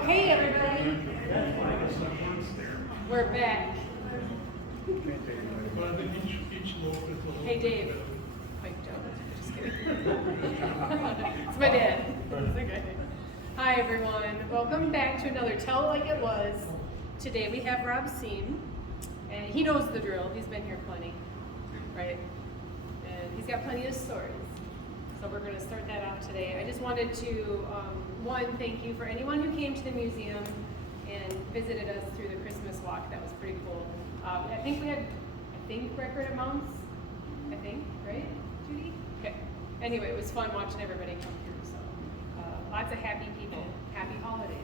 Okay, everybody. We're back. Hey, Dave. Wait, Joe. Just kidding. It's my dad. It's okay. Hi, everyone. Welcome back to another Tell It Like It Was. Today we have Rob Siem, and he knows the drill. He's been here plenty, right? And he's got plenty of stories. So we're going to start that off today. I just wanted to, one, thank you for anyone who came to the museum and visited us through the Christmas walk. That was pretty cool. I think we had, record amounts, right, Judy? Okay. Anyway, it was fun watching everybody come through. So lots of happy people, happy holidays.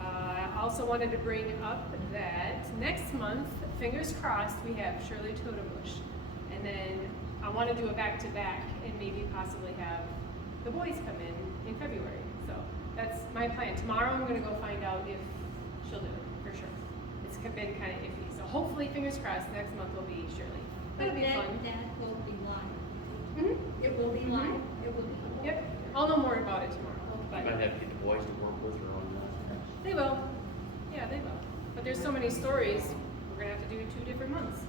I also wanted to bring up that next month, fingers crossed, we have Shirley Totebush. And then I want to do a back-to-back and maybe possibly have the boys come in February. So that's my plan. Tomorrow I'm going to go find out if she'll do it, for sure. It's been kind of iffy. So hopefully, fingers crossed, next month will be Shirley. That'll be fun. That will be live. Mm-hmm. It will be live. It will be. Yep. I'll know more about it tomorrow. You might have to get the boys to work with her on that. They will. Yeah, they will. But there's so many stories, we're going to have to do 2 different months.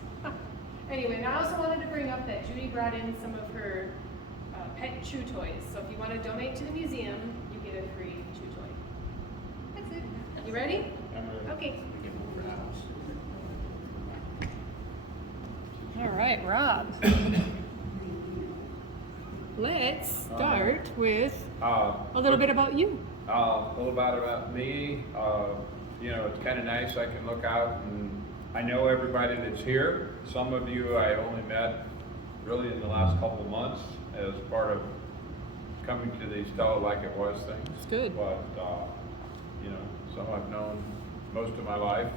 Anyway, and I also wanted to bring up that Judy brought in some of her pet chew toys. So if you want to donate to the museum, you get a free chew toy. That's it. You ready? Okay. We can move her house. All right, Rob. Let's start with a little bit about you. A little bit about me. You know, it's kind of nice. I can look out and I know everybody that's here. Some of you I only met really in the last couple of months as part of coming to these Tell It Like It Was things. It's good. But, you know, some I've known most of my life,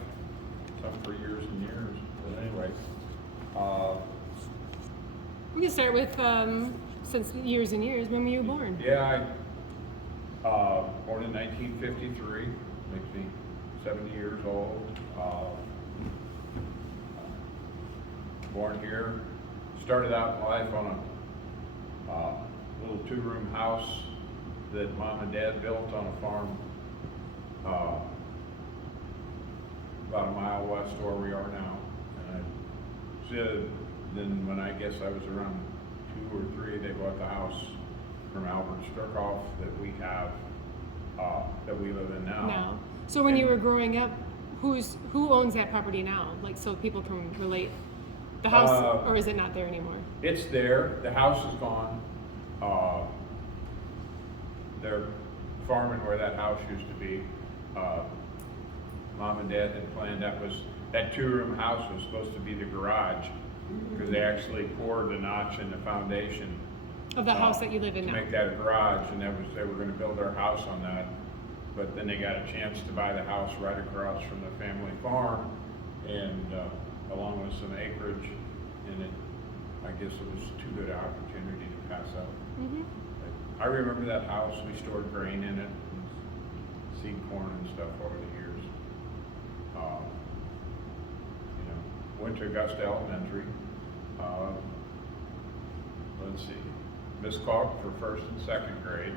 some for years and years. But anyway, We can start with, since years and years, when were you born? yeah, born in 1953, makes me 70 years old. Born here, started out in life on a little 2-room house that Mom and Dad built on a farm about a mile west of where we are now. And then when I guess I was around 2 or 3, they bought the house from Albert Sturkoff that we have, that we live in now. No. So when you were growing up, who owns that property now? Like, so people can relate. The house, or is it not there anymore? It's there. The house is gone. They're farming where that house used to be. Mom and Dad had planned that 2-room house was supposed to be the garage because they actually poured the notch in the foundation Of the house that you live in to now? make that a garage, and they were going to build their house on that. But then they got a chance to buy the house right across from the family farm, and along with some acreage, and I guess it was too good an opportunity to pass up. Mm-hmm. I remember that house. We stored grain in it, and seed corn and stuff over the years. You know, went to Augusta Elementary. Let's see, Miss Clark for 1st and 2nd grade.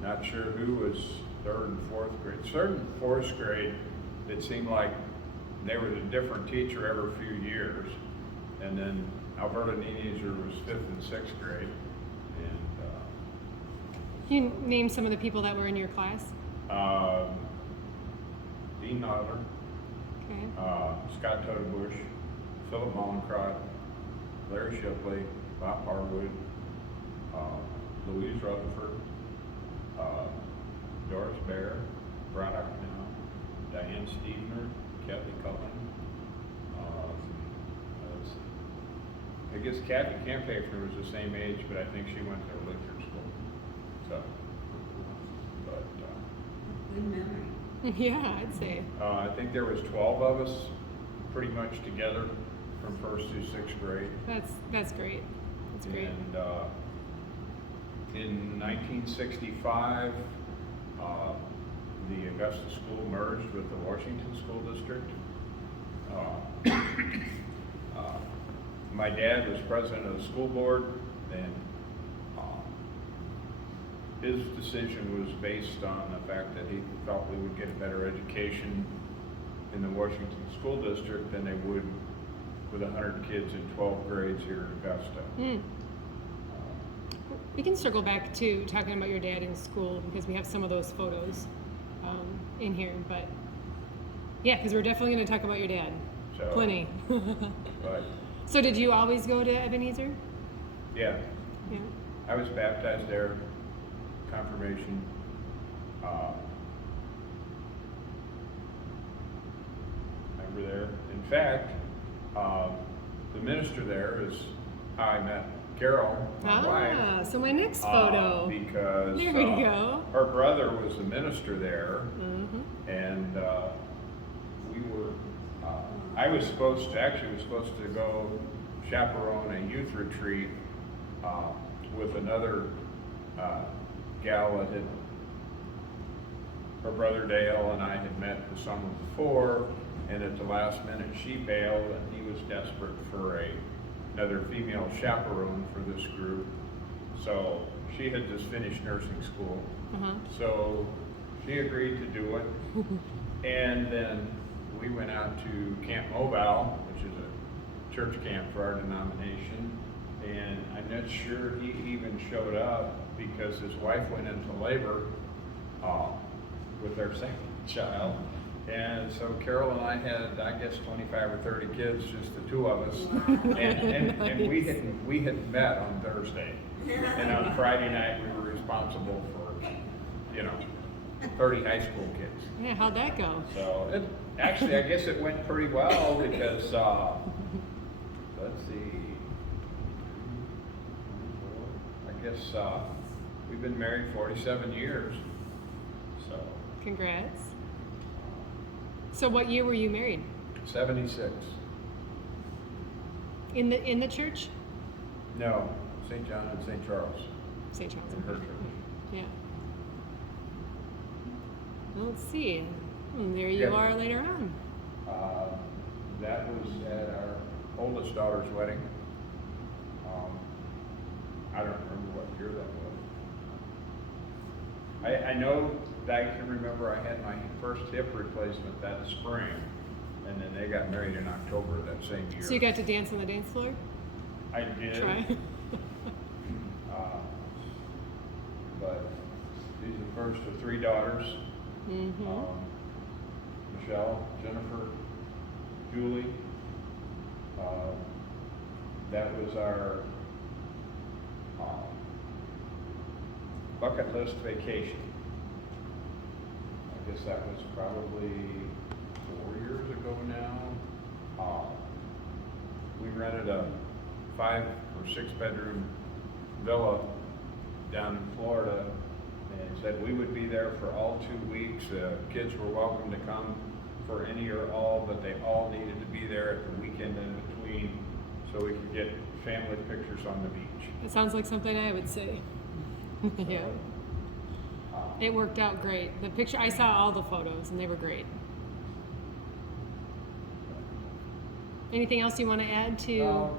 Not sure who was 3rd and 4th grade. 3rd and 4th grade, it seemed like they were a different teacher every few years. And then Alberta Nieneser was 5th and 6th grade. And Can you name some of the people that were in your class? Dean Noddler, Okay. Scott Totebush, Philip Mollencrott, Larry Shipley, Bob Harwood, Louise Rutherford, Doris Bear, Braddock now, Diane Stevener, Kathy Cullen. Let's see. I guess Kathy Camphafer was the same age, but I think she went to Lutheran school. So, but Good memory. Yeah, I'd say. I think there was 12 of us, pretty much together from 1st through 6th grade. That's great. That's great. And in 1965, the Augusta school merged with the Washington School District. My dad was president of the school board, and his decision was based on the fact that he thought we would get a better education in the Washington School District than they would with 100 kids in 12 grades here in Augusta. Mm. We can circle back to talking about your dad in school because we have some of those photos in here. But yeah, because we're definitely going to talk about your dad. So, Plenty. But So did you always go to Ebenezer? yeah, Yeah. I was baptized there, confirmation. We were there. In fact, the minister there is how I met Carol, my wife. So my next photo. Because there we go. her brother was a minister there, Mm-hmm. and we were. I was supposed to go chaperone a youth retreat with another gal that her brother Dale and I had met the summer before, and at the last minute she bailed, and he was desperate for another female chaperone for this group. So she had just finished nursing school, so she agreed to do it, and then we went out to Camp Mobile, which is a church camp for our denomination, and I'm not sure he even showed up because his wife went into labor with their second child. And so Carol and I had, I guess, 25 or 30 kids, just the two of us. And we had met on Thursday. And on Friday night, we were responsible for, 30 high school kids. Yeah, how'd that go? So actually, I guess it went pretty well because, let's see, I guess we've been married 47 years. So. Congrats. So what year were you married? 76. In the church? No, St. John and St. Charles. St. Charles. In her church. Yeah. Well, let's see. There you Yeah. are later on. That was at our oldest daughter's wedding. I don't remember what year that was. I know that I can remember I had my first hip replacement that spring, and then they got married in October that same year. So you got to dance on the dance floor? I did. Try. But these are the first of three daughters. Mm-hmm. Michelle, Jennifer, Julie. That was our bucket list vacation. I guess that was probably 4 years ago now. We rented a 5 or 6 bedroom villa down in Florida and said we would be there for all 2 weeks. Kids were welcome to come for any or all, but they all needed to be there at the weekend in between so we could get family pictures on the beach. It sounds like something I would say. Yeah. It worked out great. The picture, I saw all the photos and they were great. Anything else you want to add to?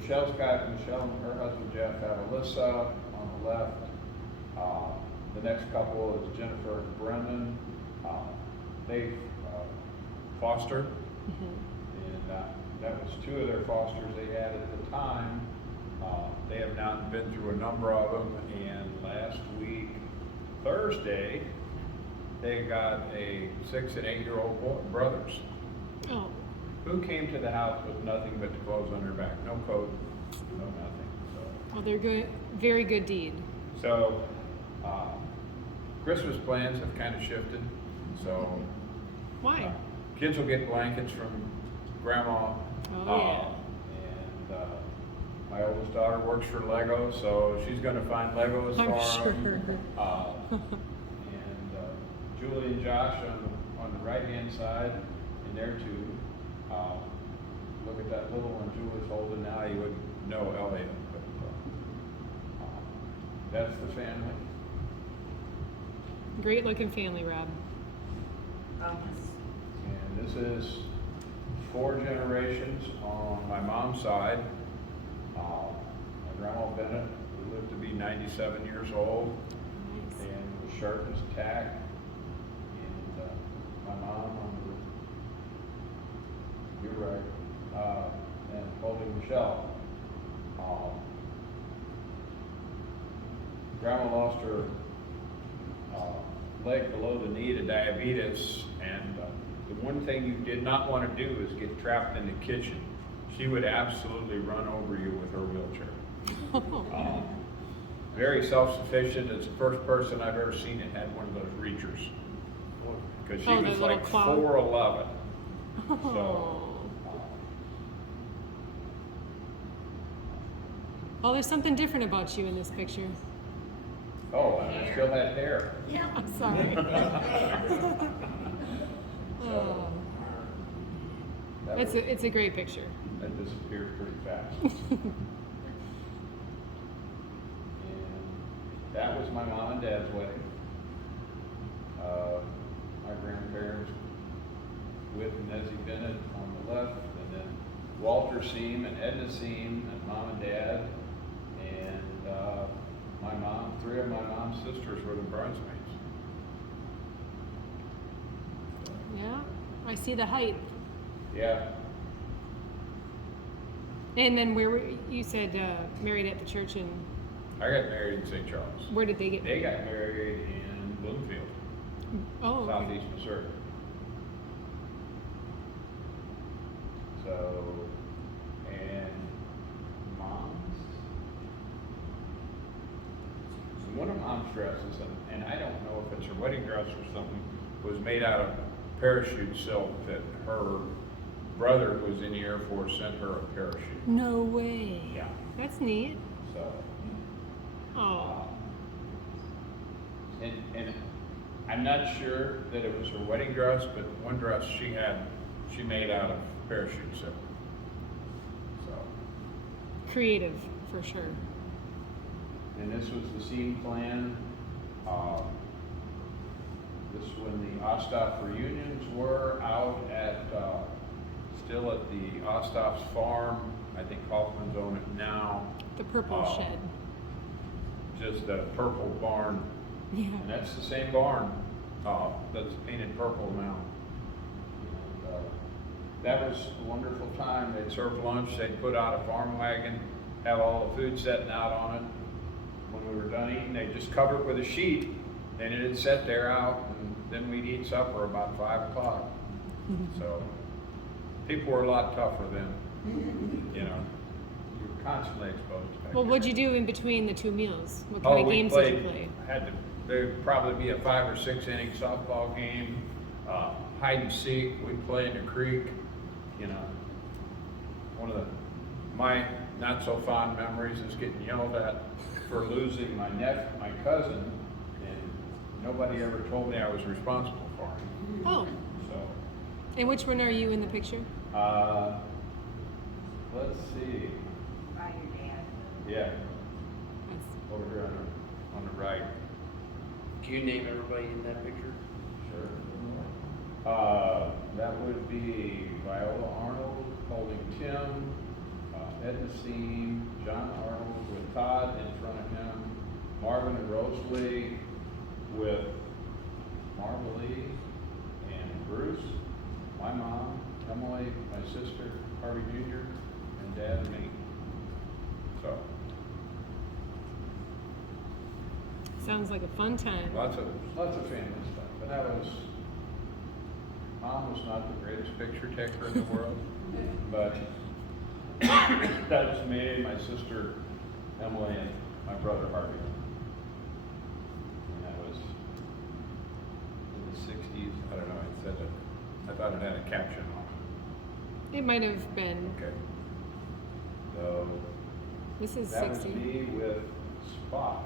Michelle and her husband Jeff have Alyssa on the left. The next couple is Jennifer and Brendan. They foster, and that was 2 of their fosters they had at the time. They have now been through a number of them, and last week, Thursday, they got a 6 and 8 year old brothers. Oh. Who came to the house with nothing but the clothes on their back, no coat, no nothing. Well, they're good. Very good deed. So Christmas plans have kind of shifted. So Why? kids will get blankets from grandma. Oh, And my oldest daughter works for Lego, so she's going to find Legos I'm for them. sure. And Julie and Josh on the right-hand side in their tube. Look at that little one Julie's holding now. You wouldn't know Elliot, but that's the family. Great looking family, Rob. And this is 4 generations on my mom's side. My grandma Bennett, who lived to be 90 97 years old Nice. and was sharp as a tack. And my mom you're right, and holding Michelle. Grandma lost her leg below the knee to diabetes, and the one thing you did not want to do is get trapped in the kitchen. She would absolutely run over you with her wheelchair. Very self-sufficient. It's the first person I've ever seen that had one of those reachers. Because she Oh, was the like little claw. 4'11". Oh. So, Well, there's something different about you in this picture. oh, and I still had hair. Yeah. I'm sorry. Oh. That It's a great picture. that disappeared pretty fast. And that was my mom and dad's wedding. My grandparents with Nezzy Bennett on the left, and then Walter Siem and Edna Siem and mom and dad, and my mom, 3 of my mom's sisters were the bridesmaids. Yeah, I see the height. Yeah, And then where were you said married at the church in? I got married in St. Charles. Where did they get They married? got married in Bloomfield, Oh, okay. southeast Missouri. So, and mom's, so one of mom's dresses, and I don't know if it's her wedding dress or something, was made out of parachute silk that her brother, who was in the Air Force, sent her a parachute. No way. Yeah. That's neat. So, Oh. and I'm not sure that it was her wedding dress, but one dress she made out of parachute silk. So, Creative, for sure. and this was the scene plan. This is when the Ostaf reunions were out at, still at the Ostaf's farm. I think Hoffman's own it now. The purple shed. Just a purple barn. Yeah. And that's the same barn that's painted purple now. And, that was a wonderful time. They'd serve lunch, they'd put out a farm wagon, have all the food setting out on it. When we were done eating, they'd just cover it with a sheet, and it'd sit there out, and then we'd eat supper about 5 o'clock. So people were a lot tougher then, you know. You were constantly exposed to Well, what'd you do in between the two meals? What kind of we games played, did you play? There'd probably be a 5 or 6 inning softball game, hide and seek. We'd play in the creek. You know, one of my not so fond memories is getting yelled at for losing my cousin, and nobody ever told me I was responsible for him. Oh, So, and which one are you in the picture? let's see. By your dad. Yeah, That's- over here on the right. Can you name everybody in that picture? Sure. That would be Viola Arnold holding Tim, Edna Siem, John Arnold with Todd in front of him, Marvin and Rosalie with Marva Lee and Bruce, my mom, Emily, my sister, Harvey Jr., and Dad and me. So, Sounds like a fun time. lots of family stuff. But Mom was not the greatest picture taker in the world, but that was me, my sister Emily, and my brother Harvey. And that was in the 60s. I don't know. It said I thought it had a caption on It might have been. it. Okay. So This is that 60. was me with Spot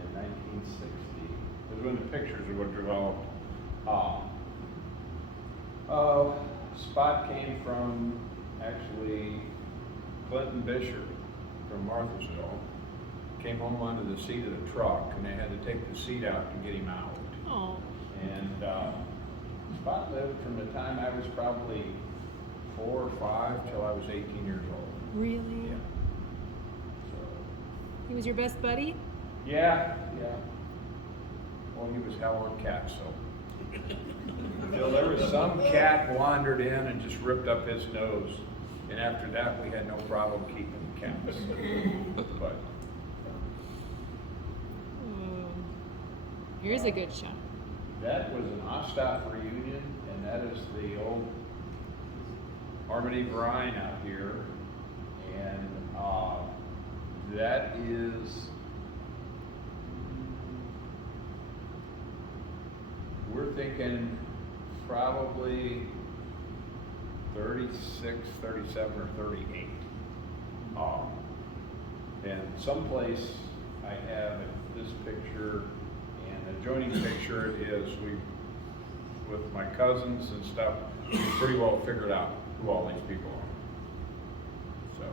in 1960. It was when the pictures were developed. Spot came from actually Clinton Bishop from Marthasville. Came home under the seat of the truck, and they had to take the seat out to get him out. Oh, And Spot lived from the time I was probably 4 or 5 till I was 18 years old. really? Yeah. So, He was your best buddy? Yeah. Well, he was hell of a cat, so. Until there was some cat wandered in and just ripped up his nose. And after that, we had no problem keeping cats. But Here's a good shot. that was an Augusta reunion, and that is the old Harmonie Verein out here. And that is, we're thinking probably 36, 37, or 38. And someplace I have this picture, and the adjoining picture is with my cousins and stuff, we pretty well figured out who all these people are. So,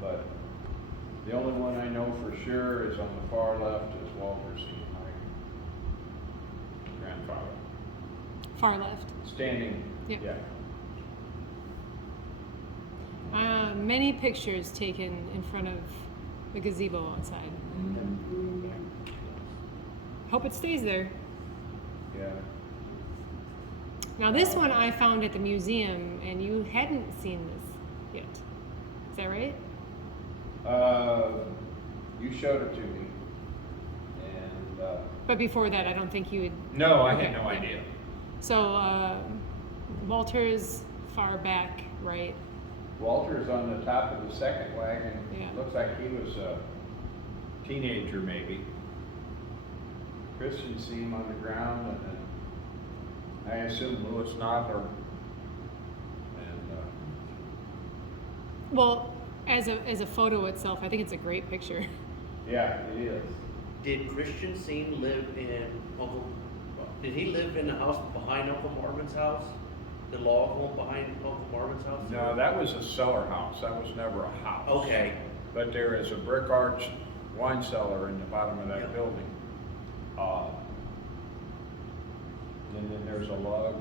but the only one I know for sure is on the far left is Walter Siem, my grandfather. Far left. Standing, Yep. yeah. Many pictures taken in front of the gazebo outside. Hope it stays there. Yeah. Now this one I found at the museum, and you hadn't seen this yet. Is that right? You showed it to me, and But before that, I don't think you had. no, I Okay, had no yeah. idea. So Walter's far back, right? Walter's on the top of the second wagon. Yeah. Looks like he was a teenager, maybe. Christian Siem on the ground, and then I assume Louis Nadler. And Well, as a photo itself, I think it's a great picture. yeah, it is. Did Christian Siem live in did he live in the house behind Uncle Marvin's house? The log home behind Uncle Marvin's house? No, that was a cellar house. That was never a house. Okay. But there is a brick arch wine cellar in the bottom of that Yep. building. And then there's a log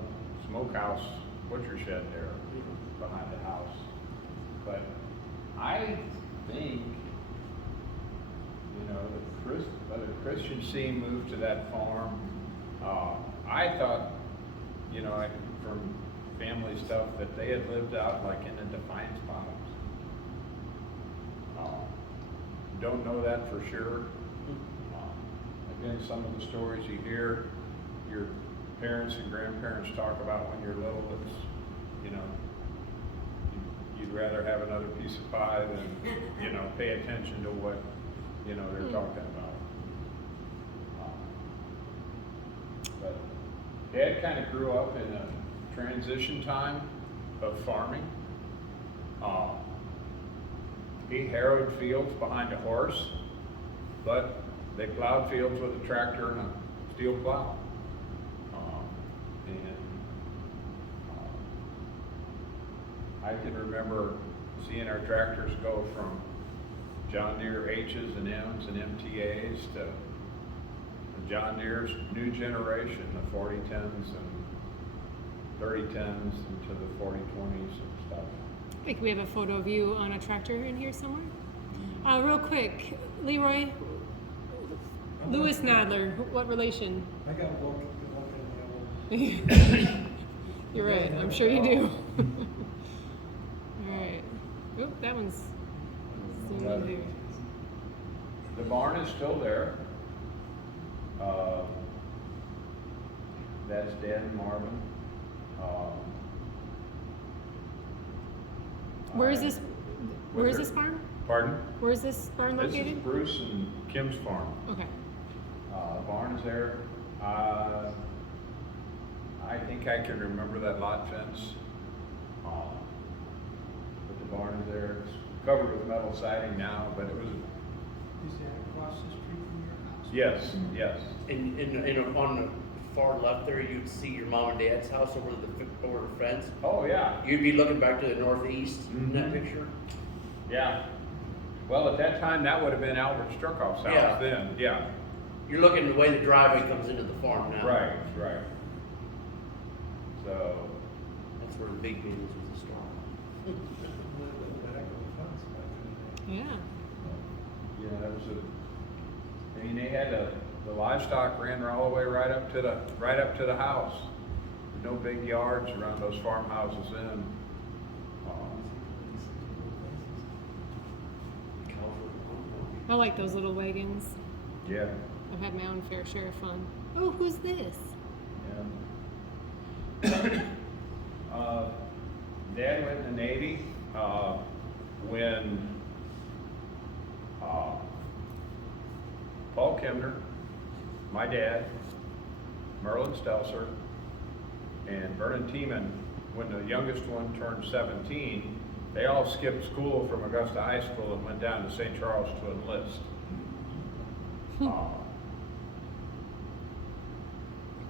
smokehouse butcher shed there behind the house. But I think, whether Christian Siem moved to that farm, I thought, from family stuff, that they had lived out like in the Defiance Bottoms. Don't know that for sure. Again, some of the stories you hear your parents and grandparents talk about when you're little, it's, you'd rather have another piece of pie than, pay attention to what, they're talking about. But Dad kind of grew up in a transition time of farming. He harrowed fields behind a horse, but they plowed fields with a tractor and a steel plow. I can remember seeing our tractors go from John Deere H's and M's and MTAs to the John Deere's new generation, the 4010s and 3010s into the 4020s and stuff. I think we have a photo of you on a tractor in here somewhere. Real quick, Leroy, Louis Nadler, what relation? I got woke in the old. You're right, I'm sure you do. All right. Oop, that one's zoomed in here. The barn is still there. That's Dad and Marvin. Where is this? Where is her- this farm? Pardon? Where is this barn This is located? Bruce and Kim's farm. Okay. Barn is there. I think I can remember that lot fence. But the barn is there. It's covered with metal siding now, but it was, Is that across the street from your house? yes, yes. And on the far left there, you'd see your mom and dad's house over the fence. Oh, yeah, You'd be looking back to the northeast in that Mhm. picture. yeah. Well, at that time, that would have been Albert Struckhoff's Yeah. house then, yeah. You're looking the way the driveway comes into the farm now. Right, right. So, That's where the big meetings was the start. A little bit of a heck of a fence back in the day. Yeah. yeah, that was I mean, they had the livestock ran all the way right up to the house. No big yards around those farmhouses in. I like those little wagons. Yeah. I've had my own fair share of fun. Oh, who's this? Yeah. Dad went in the Navy when Paul Kemner, my dad, Merlin Stelzer, and Vernon Tiemann, when the youngest one turned 17, they all skipped school from Augusta High School and went down to St. Charles to enlist.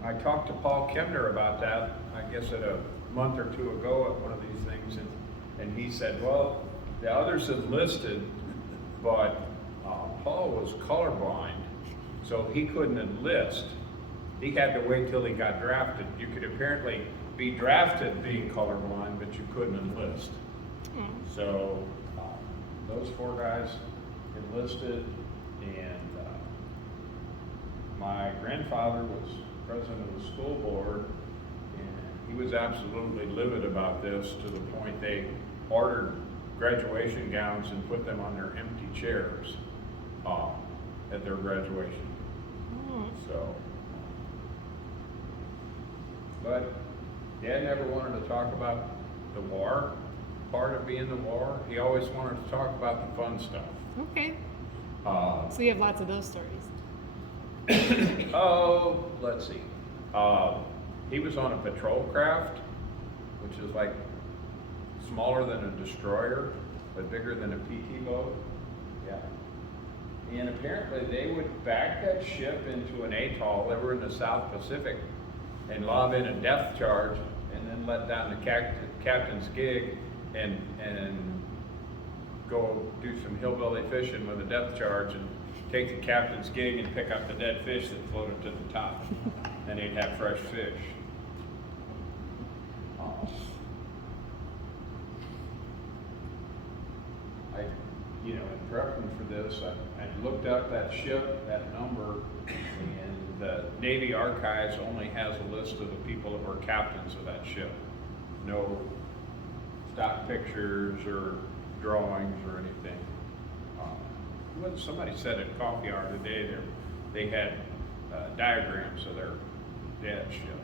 I talked to Paul Kemner about that, I guess a month or two ago at one of these things, and he said, well, the others enlisted, but Paul was colorblind, so he couldn't enlist. He had to wait till he got drafted. You could apparently be drafted being colorblind, but you couldn't enlist. So those 4 guys enlisted, and my grandfather was president of the school board, and he was absolutely livid about this to the point they ordered graduation gowns and put them on their empty chairs at their graduation. So, but Dad never wanted to talk about the war, part of being the war. He always wanted to talk about the fun stuff. Okay. So you have lots of those stories. Oh, let's see. He was on a patrol craft, which is like smaller than a destroyer, but bigger than a PT boat. Yeah. And apparently they would back that ship into an atoll. They were in the South Pacific, and lob in a depth charge, and then let down the captain's gig and go do some hillbilly fishing with a depth charge and take the captain's gig and pick up the dead fish that floated to the top, and they'd have fresh fish. In prepping for this, I looked up that ship, that number, and the Navy Archives only has a list of the people that were captains of that ship. No stock pictures or drawings or anything. Somebody said at Coffee Hour today they had diagrams of their dead ship.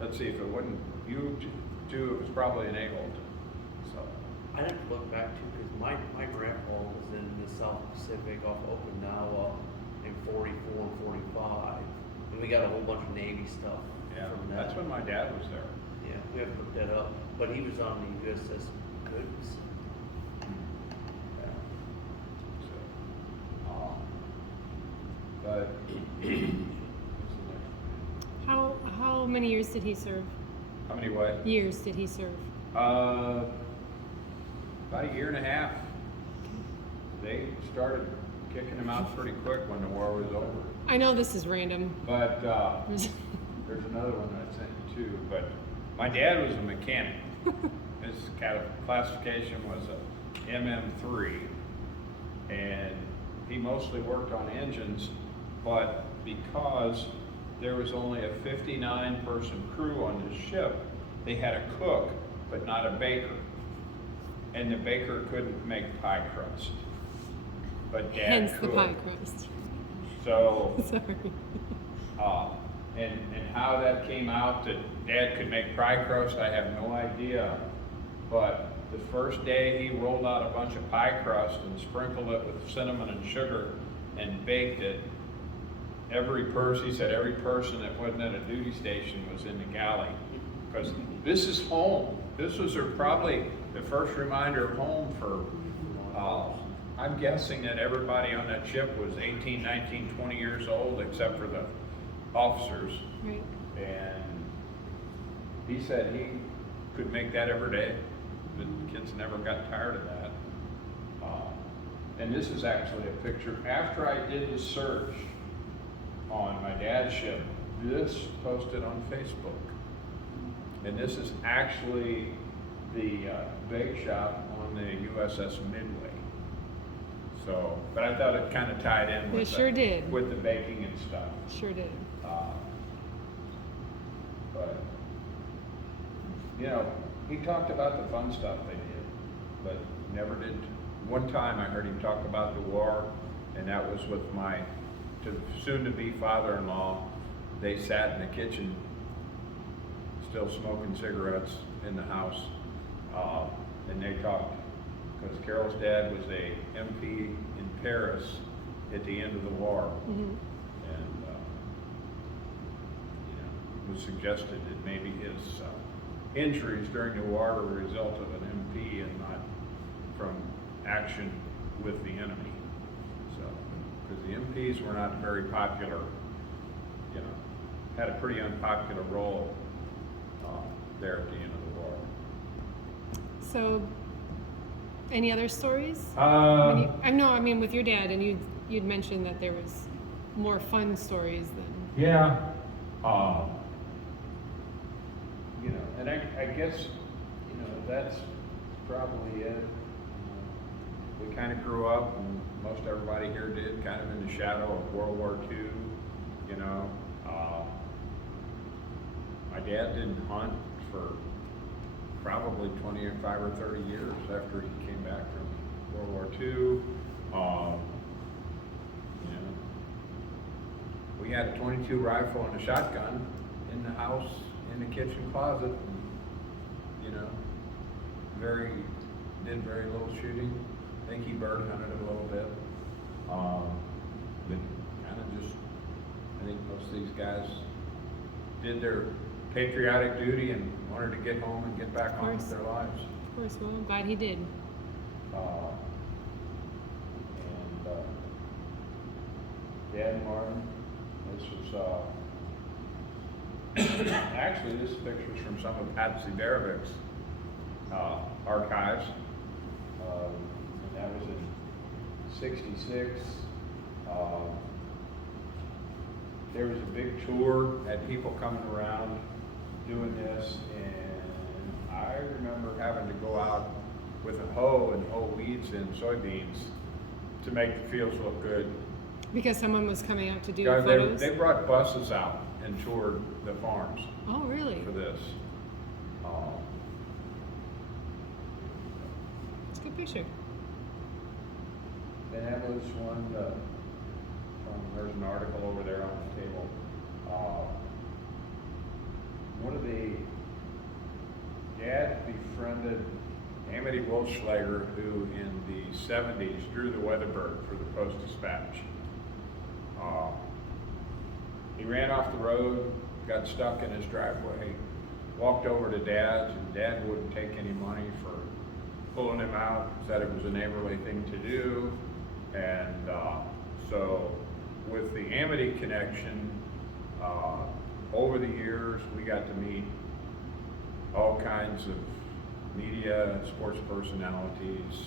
Let's see, if it wasn't you two, it was probably an A-Holt. So I'd have to look back too, because my grandpa was in the South Pacific off Okinawa in 44 and 45. And we got a whole bunch of Navy stuff from that. That's when my dad was there. Yeah, we have to look that up. But he was on the USS Goods. Yeah. So, but How many years did he serve? how many what? Years did he serve? About a year and a half. They started kicking him out pretty quick when the war was over. I know this is random. But there's another one that I sent you too. But my dad was a mechanic. His classification was a MM3, and he mostly worked on engines. But because there was only a 59-person crew on this ship, they had a cook, but not a baker. And the baker couldn't make pie crust. But Dad Hence could. the pie crust. So, Sorry. and how that came out that Dad could make pie crust, I have no idea. But the first day he rolled out a bunch of pie crust and sprinkled it with cinnamon and sugar and baked it. He said every person that wasn't at a duty station was in the galley. Because this is home. This was probably the first reminder of home for, I'm guessing that everybody on that ship was 18, 19, 20 years old, except for the officers. Right. And he said he could make that every day. The kids never got tired of that. And this is actually a picture. After I did the search on my dad's ship, this posted on Facebook. And this is actually the bake shop on the USS Midway. So, but I thought it kind of tied in with It sure did. with the baking and stuff. Sure did. But, you know, he talked about the fun stuff they did, but never did. One time I heard him talk about the war, and that was with my soon-to-be father-in-law. They sat in the kitchen, still smoking cigarettes in the house, and they talked, because Carol's dad was a MP in Paris at the end of the war. Mm-hmm. And you know, it was suggested that maybe his injuries during the war were a result of an MP and not from action with the enemy. So, because the MPs were not very popular, you know, had a pretty unpopular role there at the end of the war. So, any other stories? I mean, with your dad, and you'd mentioned that there was more fun stories than. Yeah. You know, and I guess, you know, that's probably it. We kind of grew up, and most everybody here did, kind of in the shadow of World War II, you know. My dad didn't hunt for probably 25 or 30 years after he came back from World War II. You know, we had a .22 rifle and a shotgun in the house, in the kitchen closet. And, you know, did very little shooting. I think he bird hunted a little bit. But kind of just, I think most of these guys did their patriotic duty and wanted to get home and get back on with their lives. Of course, well, I'm glad he did. Dad Martin, this was, actually this picture is from some of Patsy Berevich's archives. And that was in '66. There was a big tour, had people coming around doing this, and I remember having to go out with a hoe and hoe weeds and soybeans to make the fields look good. Because someone was coming out to do Yeah, photos? they brought buses out and toured the farms Oh, really? for this. It's a good picture. And that was one, there's an article over there on the table. One of the, Dad befriended Amity Wolfschlager, who in the 70s drew the Weatherbird for the Post-Dispatch. He ran off the road, got stuck in his driveway, walked over to Dad's, and Dad wouldn't take any money for pulling him out, said it was a neighborly thing to do. And so with the Amity connection, over the years, we got to meet all kinds of media and sports personalities.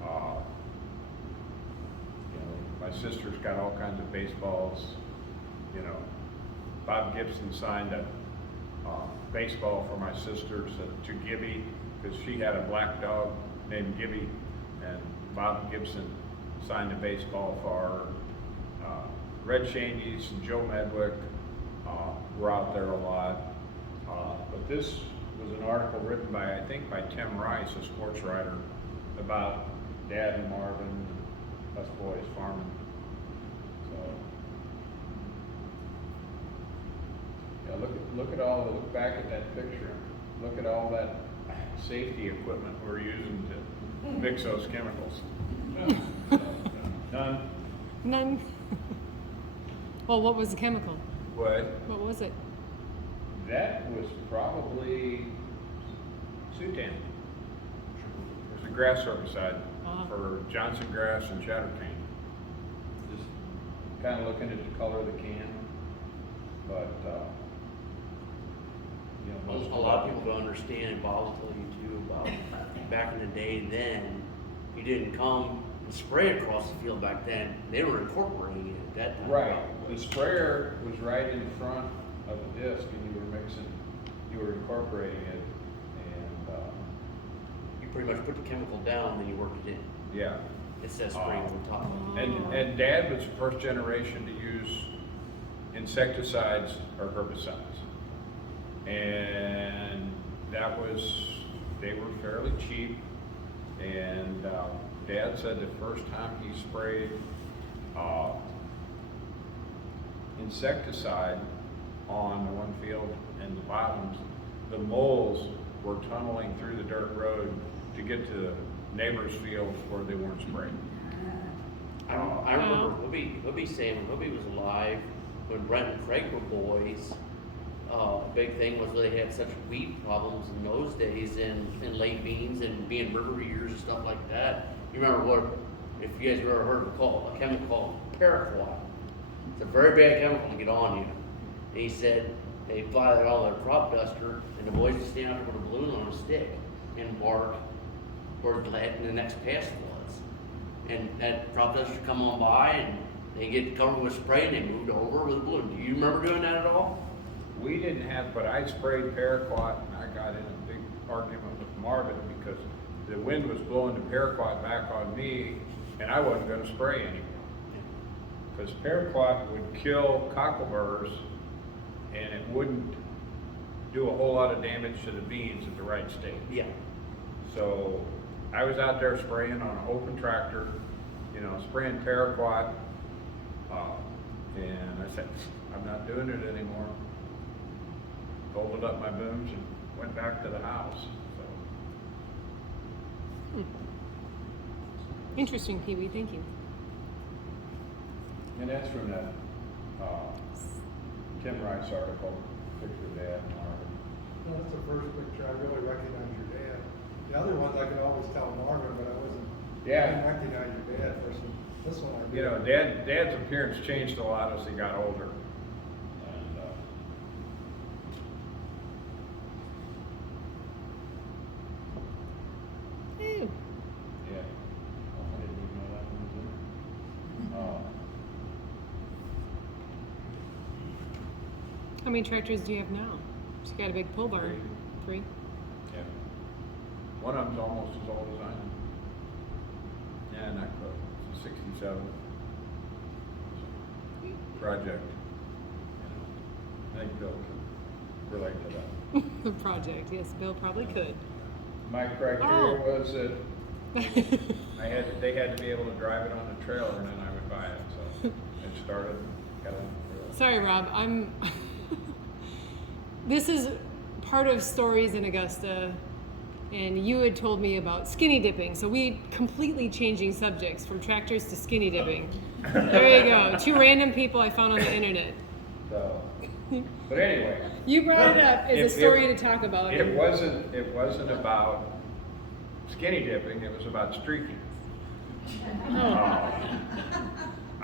You know, my sister's got all kinds of baseballs. You know, Bob Gibson signed a baseball for my sister to Gibby, because she had a black dog named Gibby, and Bob Gibson signed a baseball for her. Red Shaney's and Joe Medwick were out there a lot. But this was an article written by, I think, by Tim Rice, a sports writer, about Dad and Marvin, and us boys farming. So, yeah, look back at that picture. Look at all that safety equipment we're using to mix those chemicals. None. None. Well, what was the chemical? What? What was it? That was probably Sutan. It's a grass herbicide for Johnson grass and chattercane. Just kind of looking at the color of the can, but you know, A lot of people don't understand, and Bob will tell you too, about back in the day then, you didn't come and spray it across the field back then. They were incorporating it at that time. right. The sprayer was right in front of the disc, and you were incorporating it, and You pretty much put the chemical down, then you worked it in. yeah. It says spraying on top. And Dad was the first generation to use insecticides or herbicides. And they were fairly cheap. And Dad said the first time he sprayed insecticide on the one field and the bottoms, the moles were tunneling through the dirt road to get to the neighbor's fields where they weren't spraying. I remember Libby saying when Libby was alive, when Brent and Craig were boys, big thing was they had such weed problems in those days in late beans and being river ears and stuff like that. You remember if you guys have ever heard of a chemical called paraquat. It's a very bad chemical to get on you. And he said they apply that on their crop duster and the boys would stand out there with a balloon on a stick and bark where the next pass was. And that crop duster come on by and they get covered with spray and they moved over with a balloon. Do you remember doing that at all? We didn't have, but I sprayed paraquat and I got in a big argument with Marvin because the wind was blowing the paraquat back on me and I wasn't going to spray anymore. Because paraquat would kill cockleburrs and it wouldn't do a whole lot of damage to the beans at the right stage. Yeah. So I was out there spraying on an open tractor, spraying paraquat, and I said, I'm not doing it anymore. Folded up my booms and went back to the house. So. Interesting, Pee-wee, thank you. And that's from that Tim Rice article, Picture of Dad and Marvin. No, that's the first picture, I really recognize your dad. The other ones I could always tell Marvin, but I didn't recognize your dad versus this one I did. Dad's appearance changed a lot as he got older. Ew. Yeah. I didn't even know that one was in. How many tractors do you have now? You got a big pull barn. 3? Yeah. One of them's almost as old as I am. Yeah, not close. It's a 67 project. I think Bill can relate to that. The project, yes, Bill probably could. My criteria was that they had to be able to drive it on the trailer and then I would buy it. So it started, got it. Sorry, Rob, this is part of Stories in Augusta, and you had told me about skinny dipping, so we completely changing subjects from tractors to skinny dipping. There you go, 2 random people I found on the internet. So, but anyway. You brought it up as a story to talk about. It wasn't about skinny dipping, it was about streaking.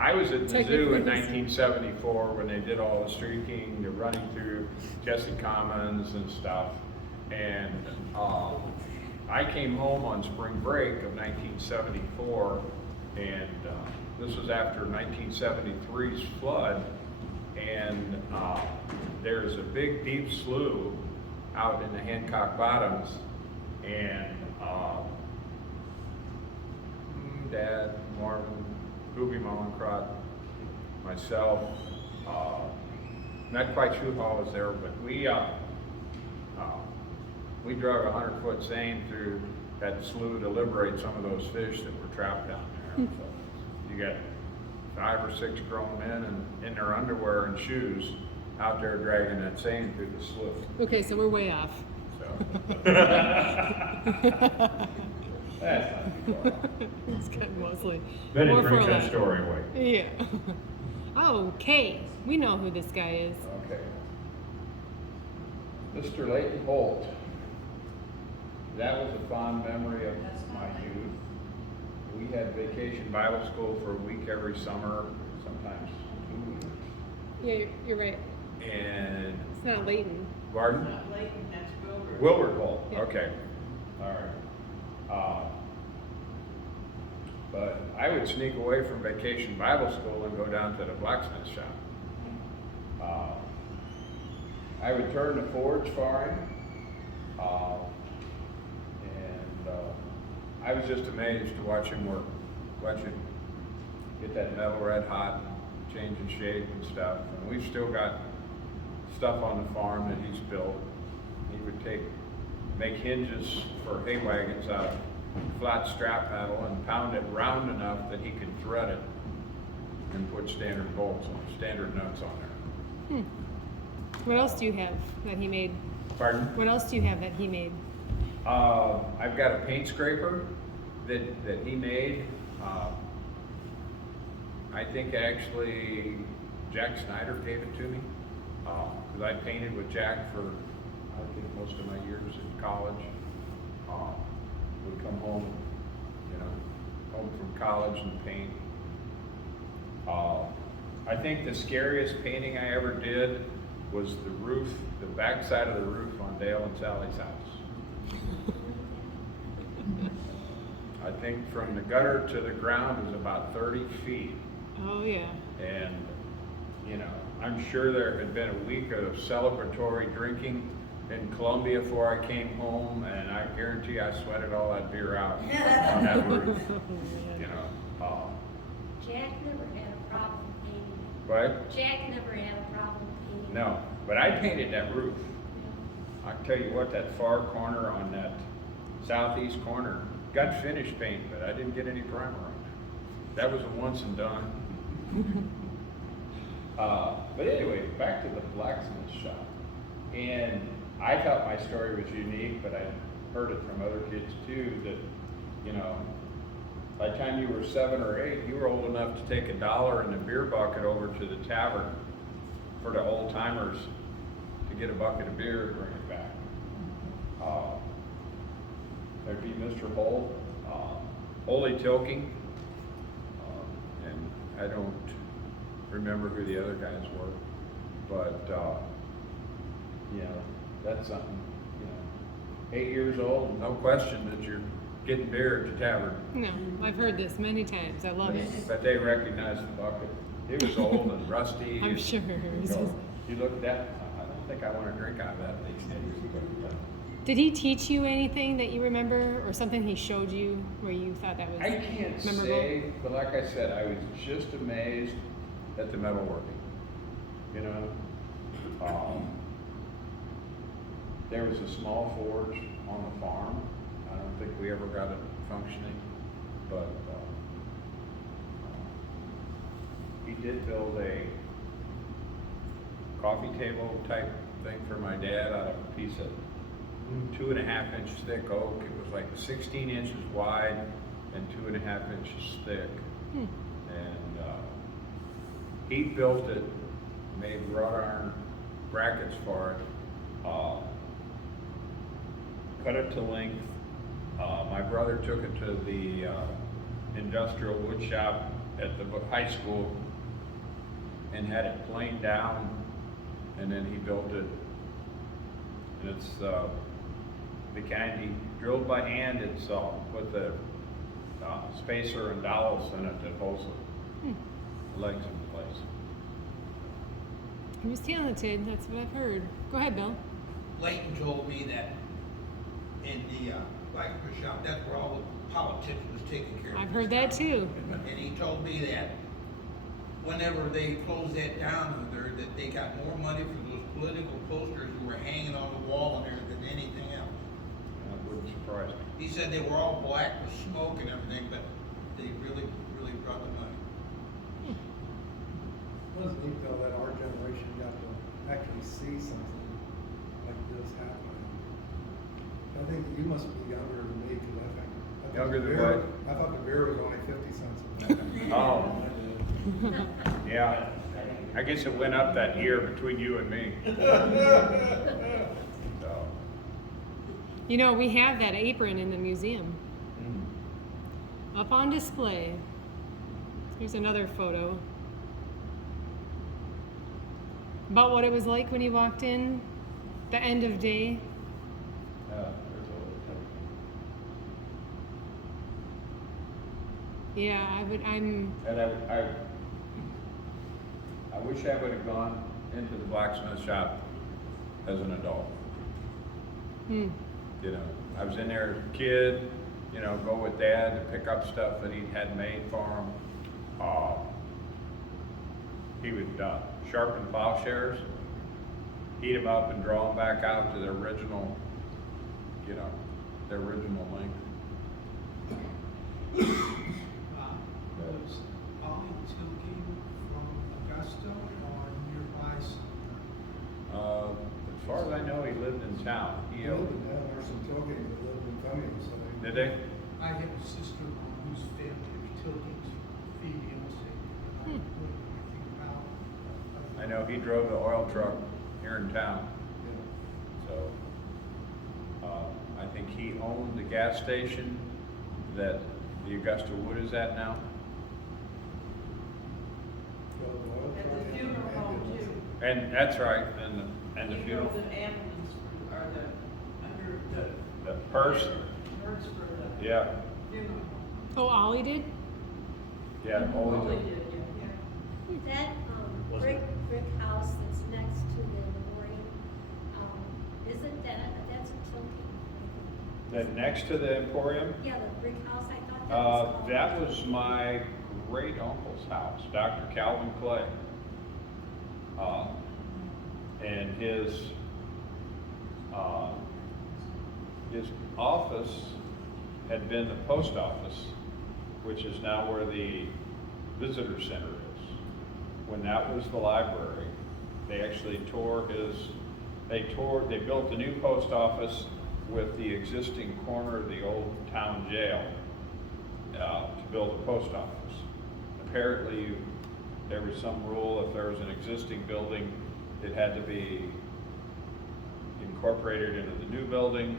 I was at the zoo in 1974 when they did all the streaking, the running through Jesse Commons and stuff. And I came home on spring break of 1974, and this was after 1973's flood. And there's a big deep slough out in the Hancock Bottoms, and Dad, Marvin, Booby Mollencrot, myself, not quite sure who all was there, but we drug a 100-foot seine through that slough to liberate some of those fish that were trapped down there. So you got 5 or 6 grown men in their underwear and shoes out there dragging that seine through the slough. Okay, so we're way off. So. That's not too far. It's kind of mostly. Then more it brings for that that. story away. Yeah. Oh, Kay. We know who this guy is. Okay. Mr. Leighton Holt. That was a fond memory of my youth. We had vacation Bible school for a week every summer, sometimes 2 weeks. Yeah, you're right. And It's not Leighton. Garden? Not Leighton, that's Wilbur. Wilbur Holt, Yeah. okay. All right. But I would sneak away from vacation Bible school and go down to the blacksmith shop. I would turn the forge for him. And I was just amazed to watch him work. let you get that metal red hot, changing shape and stuff. And we've still got stuff on the farm that he's built. He would make hinges for hay wagons out of flat strap metal and pound it round enough that he could thread it and put standard bolts on, standard nuts on there. What else do you have that he made? Pardon? What else do you have that he made? I've got a paint scraper that he made. I think actually Jack Snyder gave it to me, because I painted with Jack for, I think, most of my years in college. Would come home, home from college and paint. I think the scariest painting I ever did was the roof, the back side of the roof on Dale and Sally's house. I think from the gutter to the ground was about 30 feet. Oh yeah. And, I'm sure there had been a week of celebratory drinking in Columbia before I came home, and I guarantee I sweated all that beer out on that roof. Jack never had a problem painting. But, Jack never had a problem painting. no, but I painted that roof. I tell you what, that far corner on that southeast corner got finished paint, but I didn't get any primer on it. That was a once and done. But anyway, back to the blacksmith shop. And I thought my story was unique, but I heard it from other kids too, that, by the time you were 7 or 8, you were old enough to take $1 in a beer bucket over to the tavern for the old timers to get a bucket of beer and bring it back. There'd be Mr. Hull, Ole Tilking, and I don't remember who the other guys were, but that's something. 8 years old, no question that you're getting beer at the tavern. No, I've heard this many times. I love it. But they recognized the bucket. It was old and rusty. I'm and, sure. you looked at that, I don't think I want to drink out of that these days. Did he teach you anything that you remember, or something he showed you where you thought that was I can't memorable? say, but like I said, I was just amazed at the metalworking. There was a small forge on the farm. I don't think we ever got it functioning, but he did build a coffee table type thing for my dad out of a piece of 2.5 inch thick oak. It was like 16 inches wide and 2.5 inches thick. And he built it, made wrought iron brackets for it, cut it to length. My brother took it to the industrial wood shop at the high school and had it planed down, and then he built it. And it's the kind he drilled by hand. It's with the spacer and dowels in it that holds the legs in place. He was talented. That's what I've heard. Go ahead, Bill. Layton told me that in the blacksmith shop, that's where all the politics was taken care of. I've heard that too. And he told me that whenever they closed that down there, that they got more money for those political posters who were hanging on the wall in there than anything else. That wouldn't surprise me. He said they were all black with smoke and everything, but they really, really brought the money. It was neat though that our generation got to actually see something like this happening. I think you must be younger than me, because I think Younger the than beer- what? I thought the beer was only 50 cents. Oh, yeah. I guess it went up that year between you and me. So, We have that apron in the museum, up on display. Here's another photo. About what it was like when you walked in, the end of day. there's a little Yeah, I'm And I wish I would have gone into the blacksmith shop as an adult. I was in there as a kid, you know, go with Dad to pick up stuff that he had made for him. He would sharpen plowshares, heat them up and draw them back out to their original, you know, their original length. Was Ollie Tilking from Augusta or nearby somewhere? As far as I know, he lived in town. He lived in that, or some Tilking, that lived in Cummings, so they. Did they? I have a sister-in-law whose family are Tilking's fiancé. I think about. I know he drove the oil truck here in town. Yeah. So, I think he owned the gas station that the Augusta Wood is at now. Well, the oil At truck the funeral and home ambulance. too. And that's right, and the He funeral, drove an ambulance for, or the hearse, the nurse for the yeah, funeral home. Oh, Ollie did? yeah, Only always. did, yeah. That, Was brick, it? brick house that's next to the memorial, isn't that's a Tilking? That next to the Emporium, Yeah, the brick house, I thought that was. that was my great uncle's house, Dr. Calvin Clay. And his office had been the post office, which is now where the visitor center is. When that was the library, they actually they built the new post office with the existing corner of the old town jail to build a post office. Apparently, there was some rule if there was an existing building, it had to be incorporated into the new building.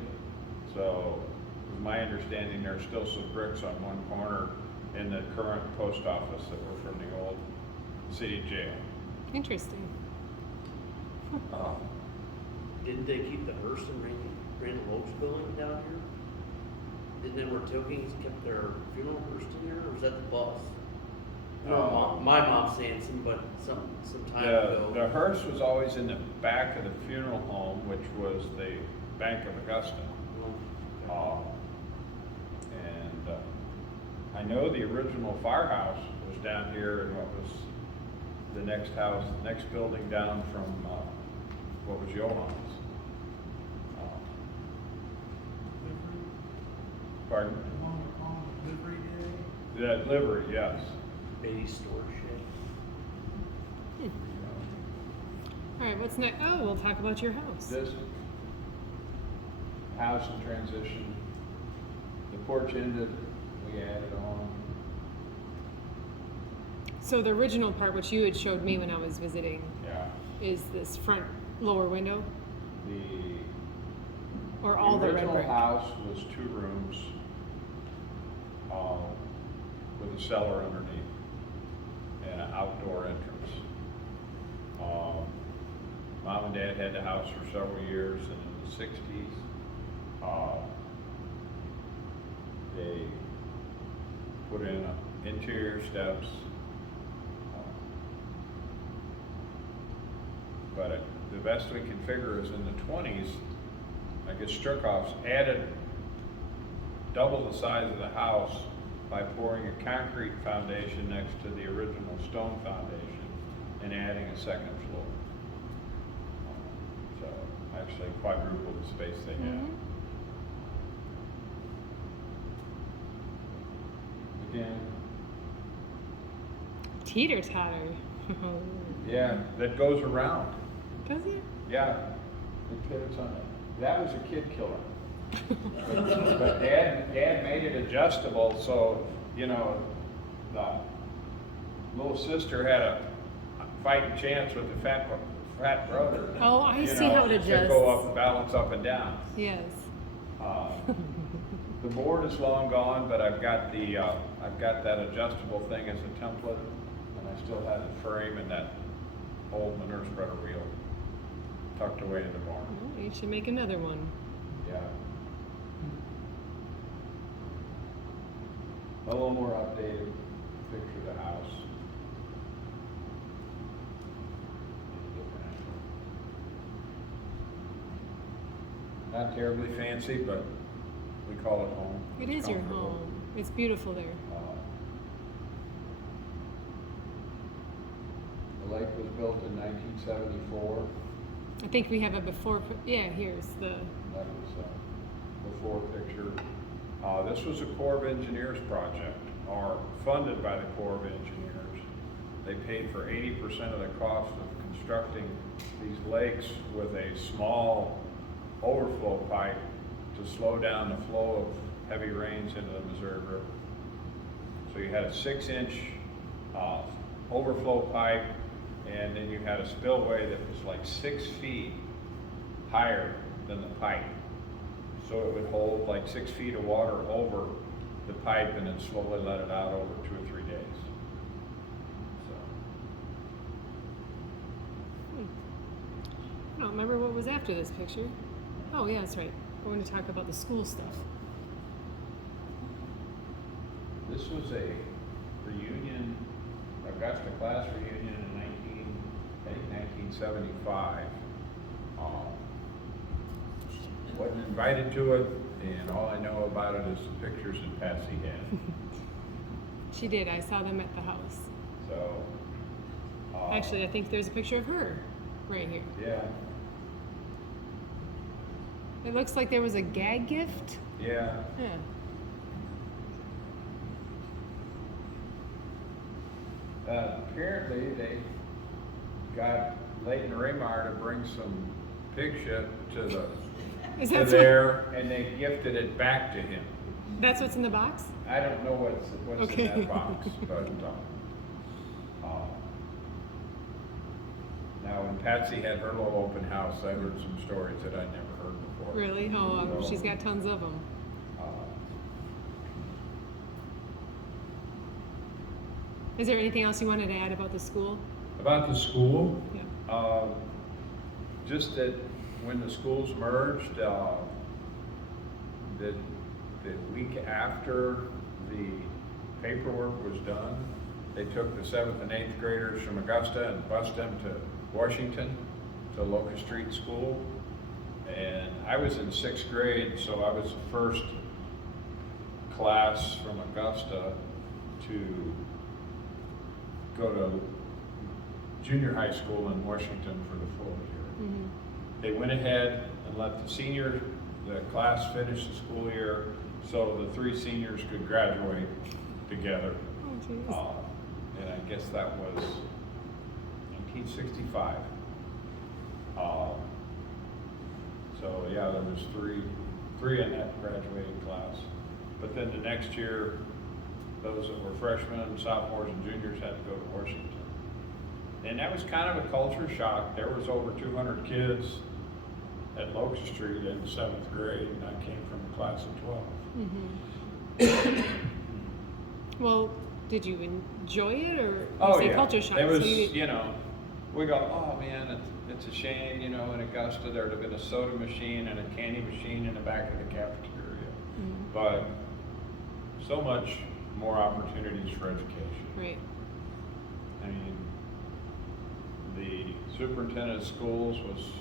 So, it was my understanding there's still some bricks on one corner in the current post office that were from the old city jail. Interesting. Didn't they keep the hearse and Randall Oaks building down here? Didn't they where Tilkings kept their funeral hearse in there, or was that the bus? My mom's saying some time ago. The hearse was always in the back of the funeral home, which was the Bank of Augusta. And I know the original firehouse was down here in what was the next house, next building down from what was Johan's. Pardon? The one we're calling Livery Day? That livery, yes. Baby storage shed. All right, what's next? Oh, we'll talk about your house. This house in transition, the porch ended, we added on. So the original part, which you had showed me when I was visiting, Yeah. is this front lower window, The or all the red original brick? house was 2 rooms with a cellar underneath and an outdoor entrance. Mom and Dad had the house for several years, and in the 60s, they put in interior steps. But the best we can figure is in the 20s, I guess Strukhoff's added double the size of the house by pouring a concrete foundation next to the original stone foundation and adding a second floor. So actually quadruple the space they had. Mhm. Again, Teeter-totter. yeah, that goes around. Does it? Yeah, the pivots on it. That was a kid killer. But Dad made it adjustable, so, you know, the little sister had a fighting chance with the fat brother. Oh, I you see know, how it to adjusts. go up, balance up and down. Yes. The board is long gone, but I've got that adjustable thing as a template, and I still have the frame and that old manure spreader wheel tucked away in the barn. Well, you should make another one. Yeah. A little more updated picture of the house. Not terribly fancy, but we call it home. It It's is your comfortable. home. It's beautiful there. The lake was built in 1974. I think we have a before, yeah, here's the, That was a before picture. This was a Corps of Engineers project, or funded by the Corps of Engineers. They paid for 80% of the cost of constructing these lakes with a small overflow pipe to slow down the flow of heavy rains into the Missouri River. So you had a 6-inch overflow pipe, and then you had a spillway that was like 6 feet higher than the pipe. So it would hold like 6 feet of water over the pipe and then slowly let it out over 2 or 3 days. So, I don't remember what was after this picture. Oh, yeah, that's right. I want to talk about the school stuff. this was a reunion, Augusta class reunion in 1975. Wasn't invited to it, and all I know about it is the pictures that Patsy had. She did. I saw them at the house. So. Actually, I think there's a picture of her right here. Yeah, It looks like there was a gag gift. yeah. Yeah. Apparently they got Leighton Raymar to bring some pig shit to Is to that there, and they gifted it back to him. That's what's in the box? I don't know what's Okay. in that box, but now when Patsy had her little open house, I heard some stories that I'd never heard before. Really? Oh, So, she's got tons of them. Is there anything else you wanted to add about the school? About the school, Yeah. just that when the schools merged, the week after the paperwork was done, they took the 7th and 8th graders from Augusta and bused them to Washington, to Locust Street School. And I was in 6th grade, so I was the first class from Augusta to go to junior high school in Washington for the full year. Mm-hmm. They went ahead and let the class finish the school year, so the 3 seniors could graduate together. Oh, jeez. And I guess that was 1965. So yeah, there was three in that graduating class. But then the next year, those that were freshmen, sophomores, and juniors had to go to Washington. And that was kind of a culture shock. There was over 200 kids at Locust Street in 7th grade, and I came from a class of 12. Mm-hmm. Well, did you enjoy it, or Oh say yeah, culture shock? it was, So you know, we go, oh man, it's a shame, you know, in Augusta there'd have been a soda machine and a candy machine in the back of the cafeteria. Mhm. But so much more opportunities for education. Right. I mean, the superintendent of schools was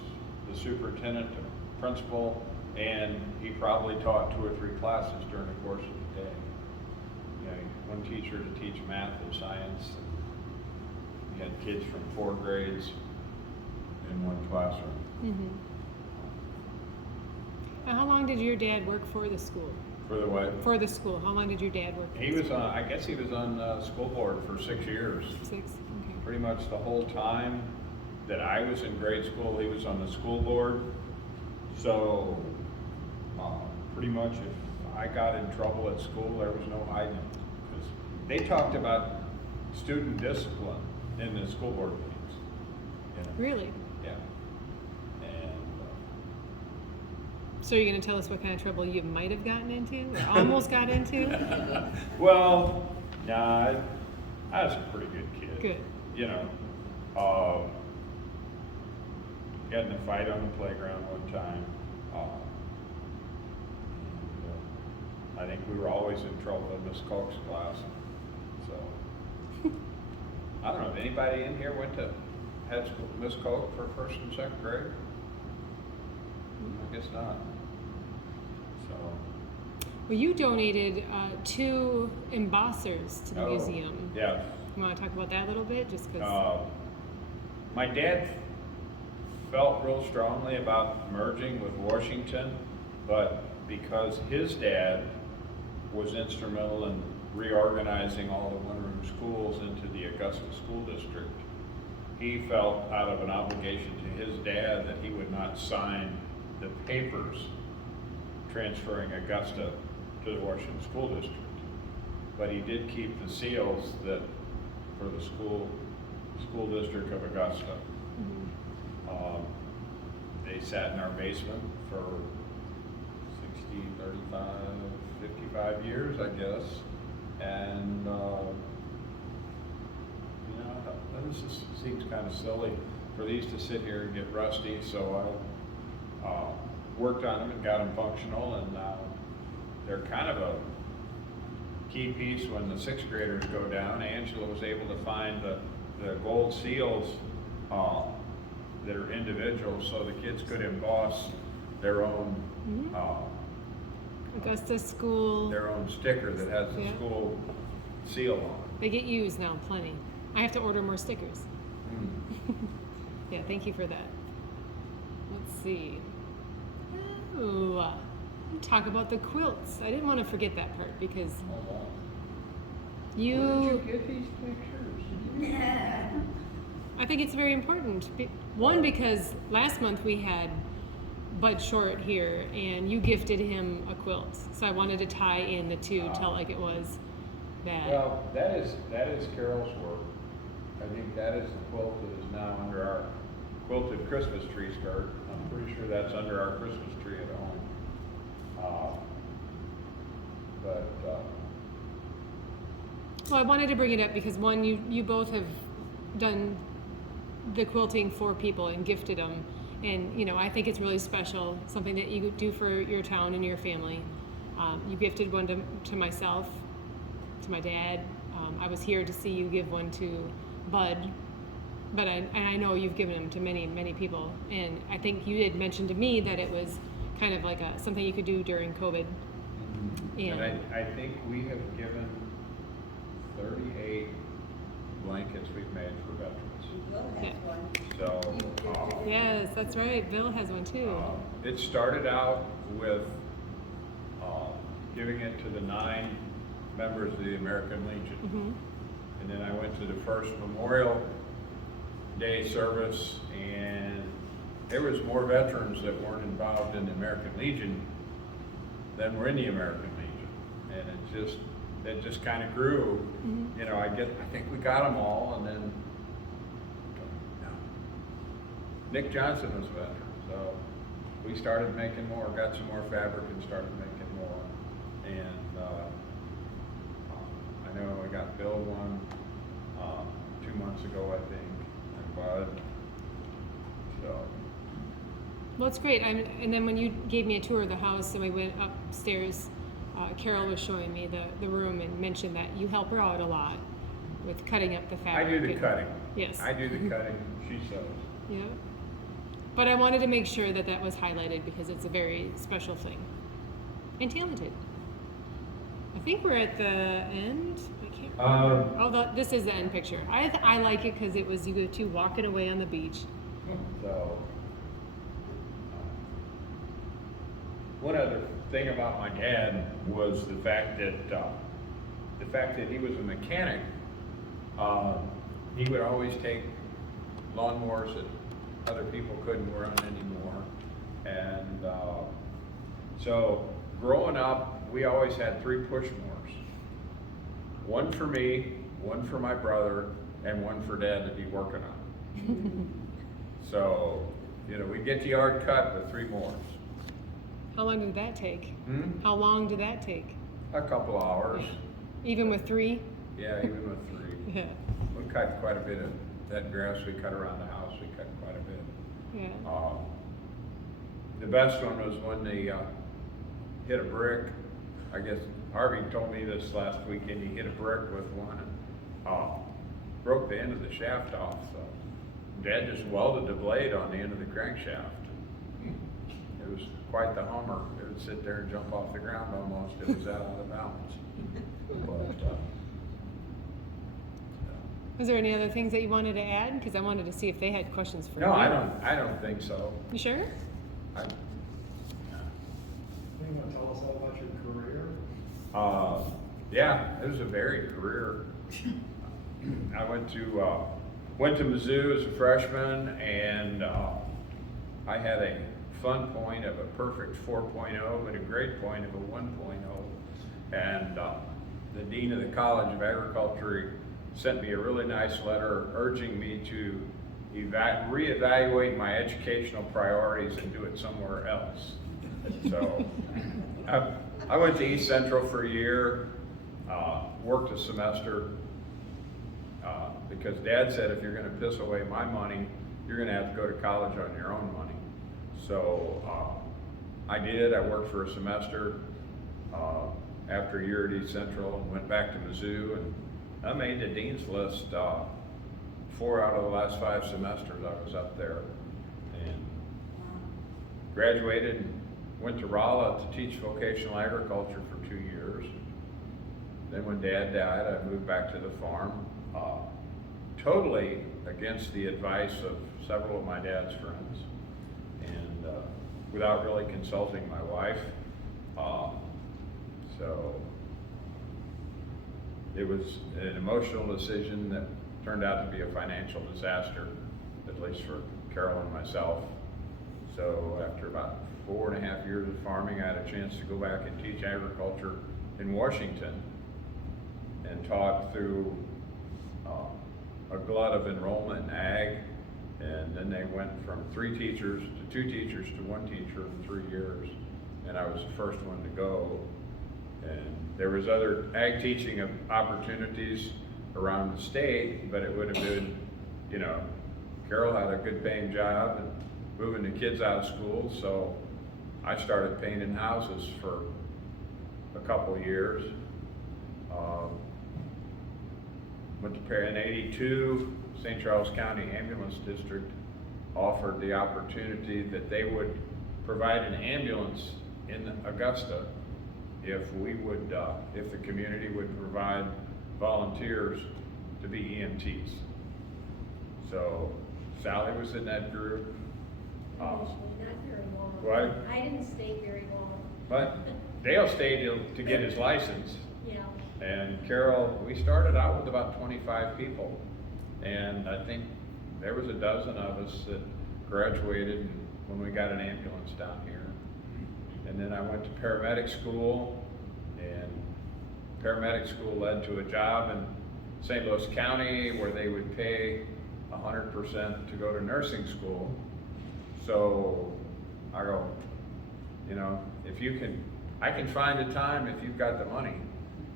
the superintendent, the principal, and he probably taught 2 or 3 classes during the course of the day. You know, one teacher to teach math and science. You had kids from 4 grades in one classroom. Mm-hmm. Now, how long did your dad work for the school? For the what? For the school, how long did your dad work? He was on, I guess he was on school board for 6 years. 6. Okay. Pretty much the whole time that I was in grade school, he was on the school board. So, pretty much if I got in trouble at school, there was no hiding. 'Cause they talked about student discipline in the school board meetings. You know? Really? Yeah. And So you're going to tell us what kind of trouble you might have gotten into, or almost got into? well, nah, I was a pretty good kid. Good. You know, got in a fight on the playground one time. I think we were always in trouble in Miss Koch's class. So, I don't know, if anybody in here had school with Miss Koch for 1st and 2nd grade? I guess not. So, Well, you donated 2 embossers to the museum. Yes. You want to talk about that a little bit, just because? My dad felt real strongly about merging with Washington, but because his dad was instrumental in reorganizing all the one-room schools into the Augusta School District, he felt out of an obligation to his dad that he would not sign the papers transferring Augusta to the Washington School District. But he did keep the seals that for the school district of Augusta. Mm-hmm. They sat in our basement for 60, 35, 55 years, I guess. And, this just seems kind of silly for these to sit here and get rusty, so I worked on them and got them functional, and they're kind of a key piece when the 6th graders go down. Angela was able to find the gold seals that are individual, so the kids could emboss their own Augusta School. their own sticker that has the school seal on it. They get used now, plenty. I have to order more stickers. Yeah, thank you for that. Let's see. Oh, talk about the quilts. I didn't want to forget that part because Where did you get these pictures? I think it's very important. One, because last month we had Bud Short here and you gifted him a quilt. So I wanted to tie in the two, tell like it was that. Well, that is Carol's work. I think that is the quilt that is now under our quilted Christmas tree skirt. I'm pretty sure that's under our Christmas tree at home. Well, I wanted to bring it up because one, you both have done the quilting for people and gifted them. And, I think it's really special, something that you do for your town and your family. You gifted one to myself, to my dad. I was here to see you give one to Bud, but I know you've given them to many, many people. And I think you did mention to me that it was kind of like something you could do during COVID. And I think we have given 38 blankets we've made for veterans. So, Yes, that's right. Bill has one too. It started out with giving it to the 9 members of the American Legion. Mm-hmm. And then I went to the first Memorial Day service, and there was more veterans that weren't involved in the American Legion than were in the American Legion. And it just kind of grew. Mm-hmm. I think we got them all, and then Nick Johnson was a veteran, so we started making more, got some more fabric and started making more. And I know I got Bill one 2 months ago, I think, and Bud. So. Well, it's great. And then when you gave me a tour of the house and we went upstairs, Carol was showing me the room and mentioned that you help her out a lot with cutting up the fabric. I do the cutting. Yes. I do the cutting, she sews. Yeah. But I wanted to make sure that was highlighted because it's a very special thing. And talented. I think we're at the end. I can't remember. This is the end picture. I like it because it was you two walking away on the beach. So, one other thing about my dad was the fact that he was a mechanic. He would always take lawnmowers that other people couldn't run anymore, and so growing up, we always had 3 push mowers. One for me, one for my brother, and one for Dad to be working on. So, we'd get the yard cut with 3 mowers. How long did that take? Hmm? How long did that take? A couple hours. Even with 3? Yeah, even with 3. Yeah. We cut quite a bit of that grass we cut around the house. We cut quite a bit. Yeah. The best one was when they hit a brick. I guess Harvey told me this last weekend. He hit a brick with one and broke the end of the shaft off. So Dad just welded the blade on the end of the crankshaft. It was quite the Hummer. It would sit there and jump off the ground almost. It was that out of balance. But, Was there any other things that you wanted to add? Because I wanted to see if they had questions for no, you. I don't think so. You sure? I, You want to tell us all about your career? yeah, it was a varied career. I went to Mizzou as a freshman, and I had a fun point of a perfect 4.0, but a grade point of a 1.0. And the dean of the College of Agriculture sent me a really nice letter urging me to reevaluate my educational priorities and do it somewhere else. So I went to East Central for a year, worked a semester, because Dad said if you're going to piss away my money, you're going to have to go to college on your own money. So I did. I worked for a semester after a year at East Central and went back to Mizzou, and I made the dean's list 4 out of the last 5 semesters I was up there, and graduated and went to Rolla to teach vocational agriculture for 2 years. Then when Dad died, I moved back to the farm, totally against the advice of several of my dad's friends, and without really consulting my wife. So it was an emotional decision that turned out to be a financial disaster, at least for Carol and myself. So after about 4.5 years of farming, I had a chance to go back and teach agriculture in Washington, and taught through a glut of enrollment in ag. And then they went from 3 teachers to 2 teachers to 1 teacher in 3 years. And I was the first one to go. And there was other ag teaching opportunities around the state, but it would have been, you know, Carol had a good paying job and moving the kids out of school. So I started painting houses for a couple of years. Went to in '82, St. Charles County Ambulance District offered the opportunity that they would provide an ambulance in Augusta if we would, if the community would provide volunteers to be EMTs. So Sally was in that group. Initially, not very long. What? I didn't stay very long. But Dale stayed to get his license. Yeah. And Carol, we started out with about 25 people. And I think there was a dozen of us that graduated when we got an ambulance down here. And then I went to paramedic school, and paramedic school led to a job in St. Louis County where they would pay 100% to go to nursing school. So I go, you know, if you can, I can find the time if you've got the money.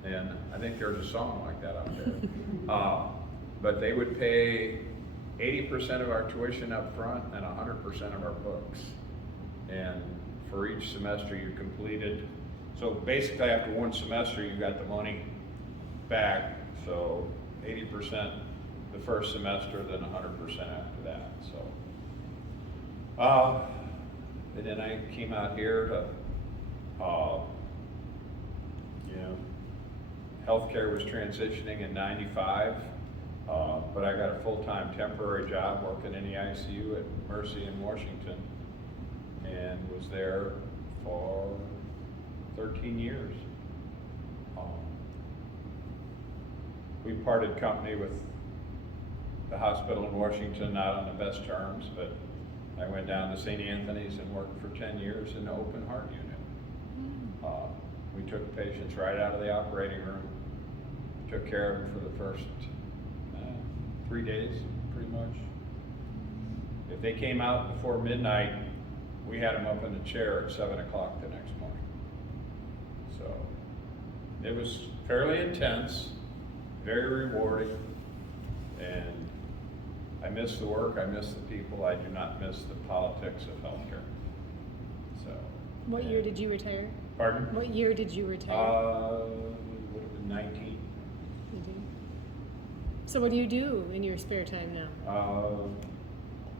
And I think there's a song like that out there. But they would pay 80% of our tuition up front and 100% of our books. And for each semester you completed, so basically after 1 semester you got the money back. So 80% the first semester, then 100% after that. So, and then I came out here to, you know, healthcare was transitioning in '95, but I got a full-time temporary job working in the ICU at Mercy in Washington, and was there for 13 years. We parted company with the hospital in Washington, not on the best terms, but I went down to St. Anthony's and worked for 10 years in the open heart unit. We took patients right out of the operating room, took care of them for the first 3 days, pretty much. If they came out before midnight, we had them up in a chair at 7 o'clock the next morning. So it was fairly intense, very rewarding, and I miss the work, I miss the people, I do not miss the politics of healthcare. So. What year did you retire? Pardon? What year did you retire? Would have been 19. You did. So what do you do in your spare time now?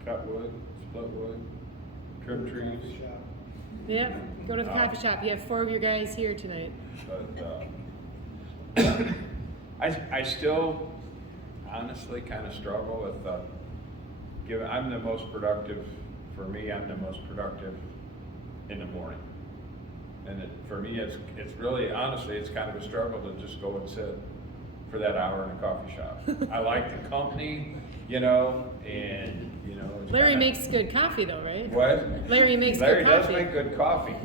Cut wood, split wood, trim trees. Yep, go to the coffee shop. You have 4 of your guys here tonight. But I still honestly kind of struggle with given I'm the most productive. For me, I'm the most productive in the morning, and for me, it's really honestly, it's kind of a struggle to just go and sit for that hour in a coffee shop. I like the company, and it's Larry kinda, makes good coffee though, right? What? Larry makes Larry good does coffee. make good coffee,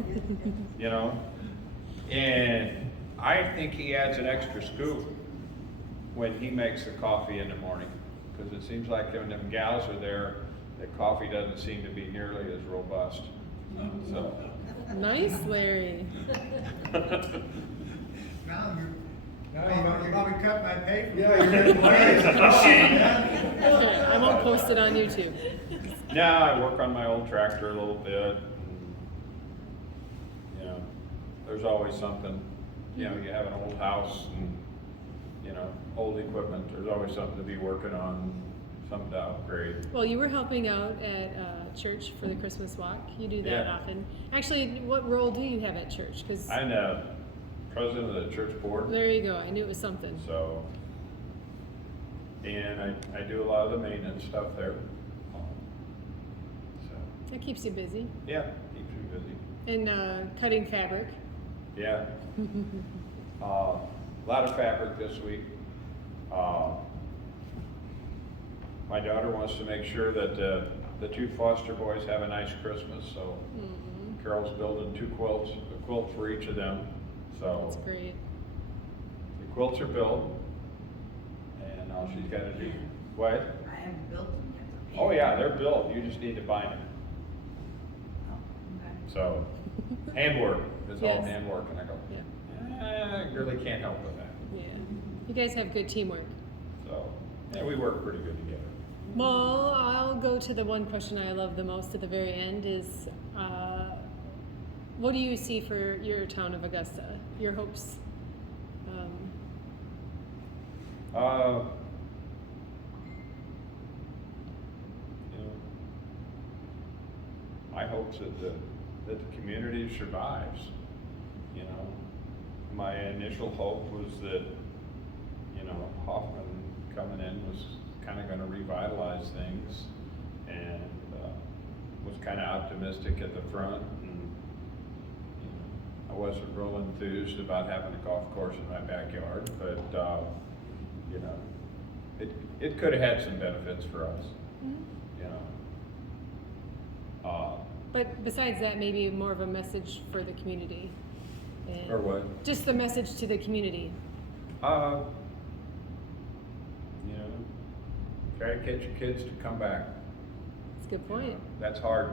and I think he adds an extra scoop when he makes the coffee in the morning, because it seems like when them gals are there, the coffee doesn't seem to be nearly as robust. So. Nice, Larry. Now You're probably cut my pay for. Yeah, you're in I won't post it on YouTube. Yeah, I work on my old tractor a little bit. And, there's always something. You have an old house and old equipment. There's always something to be working on, something to upgrade. Well, you were helping out at church for the Christmas walk. You do that Yeah. often. Actually, what role do you have at church? Because I'm the president of the church board. there you go. I knew it was something. So, and I do a lot of the maintenance stuff there. So, That keeps you busy. yeah, keeps me busy. And cutting fabric. Yeah. A lot of fabric this week. My daughter wants to make sure that the 2 foster boys have a nice Christmas, so Carol's building 2 quilts, a quilt for each of them. So That's great. the quilts are built, and all she's got to do. What? I haven't built them yet. Oh yeah, they're built. You just need to bind them. Oh, okay. So handwork. It's all Yes. handwork, and I go, Yeah. I really can't help with that. Yeah. You guys have good teamwork. So yeah, we work pretty good together. Well, I'll go to the one question I love the most at the very end is, what do you see for your town of Augusta? Your hopes? Uh, my hopes that the community survives. My initial hope was that, Hoffman coming in was kind of going to revitalize things, and was kind of optimistic at the front. And I wasn't real enthused about having a golf course in my backyard, but it could have had some benefits for us. But besides that, maybe more of a message for the community. And Or what? just the message to the community. Try to get your kids to come back. That's a good point. That's hard.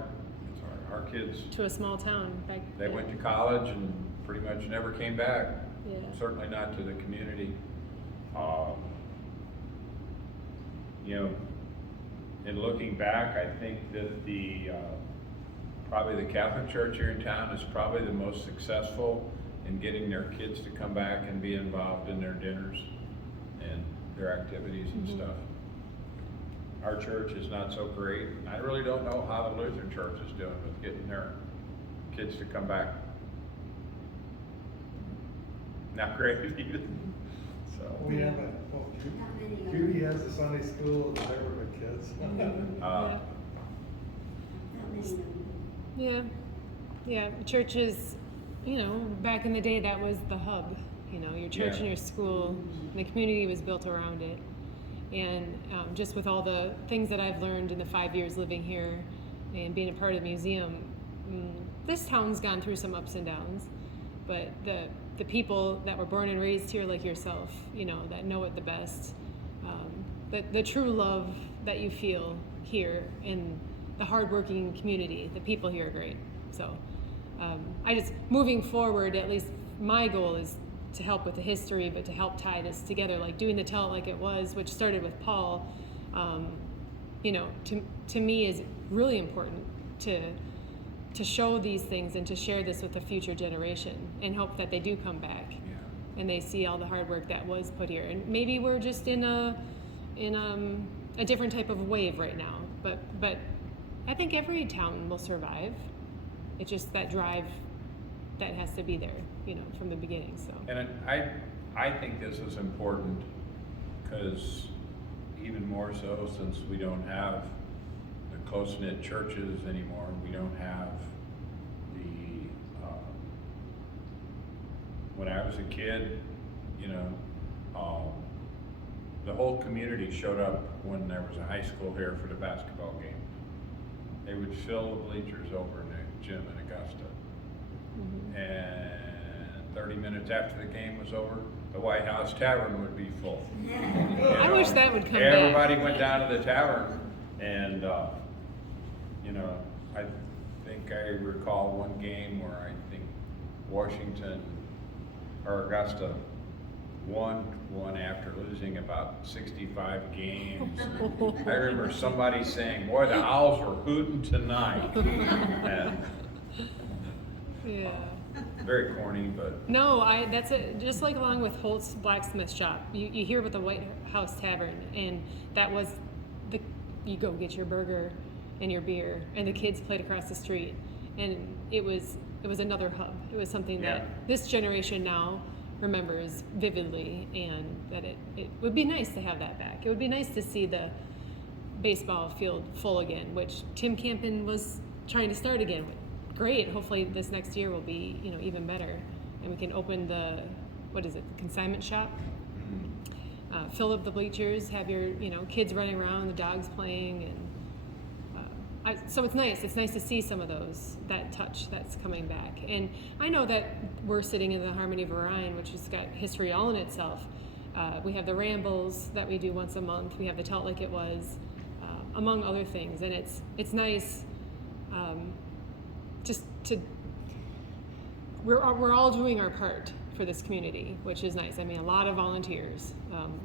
It's hard. Our kids, To a small town. they went to college and pretty much never came back. Yeah. Certainly not to the community. In looking back, I think that probably the Catholic Church here in town is probably the most successful in getting their kids to come back and be involved in their dinners and their activities and stuff. Our church is not so great. I really don't know how the Lutheran Church is doing with getting their kids to come back. Not great either. So. We have Judy has a Sunday school and I work with kids. Yeah. Yeah. Churches, back in the day, that was the hub. Your church and your school, and the community was built around it. And just with all the things that I've learned in the 5 years living here and being a part of the museum, this town's gone through some ups and downs, but the people that were born and raised here like yourself, that know it the best, the true love that you feel here in the hardworking community, the people here are great. So moving forward, at least my goal is to help with the history, but to help tie this together, like doing the Tell It Like It Was, which started with Paul, to me is really important to show these things and to share this with the future generation and hope that they do come back and they see all the hard work that was put here. And maybe we're just in a different type of wave right now, but I think every town will survive. It's just that drive that has to be there, you know, from the beginning, so. And I think this is important because even more so since we don't have the close-knit churches anymore, we don't have the, when I was a kid, you know, the whole community showed up when there was a high school here for the basketball games. They would fill the bleachers over in the gym in Augusta. Mhm. And 30 minutes after the game was over, the White House Tavern would be full. I wish that would come back. Everybody went down to the tavern, and you know, I think I recall one game where I think Washington or Augusta won one after losing about 65 games. I remember somebody saying, "Boy, the Owls were hooting tonight." And, Yeah. very corny, but No, that's it. Just like along with Holt's Blacksmith Shop, you hear about the White House Tavern, and that was you go get your burger and your beer, and the kids played across the street, and it was another hub. It was something that this generation now remembers vividly, and that it would be nice to have that back. It would be nice to see the baseball field full again, which Tim Campen was trying to start again. Great. Hopefully this next year will be, you know, even better, and we can open the consignment shop, fill up the bleachers, have your, you know, kids running around, the dogs playing, and so it's nice. It's nice to see some of that touch that's coming back. And I know that we're sitting in the Harmonie Verein, which has got history all in itself. We have the rambles that we do once a month. We have the Tell It Like It Was, among other things, and it's nice. We're all doing our part for this community, which is nice. I mean, a lot of volunteers,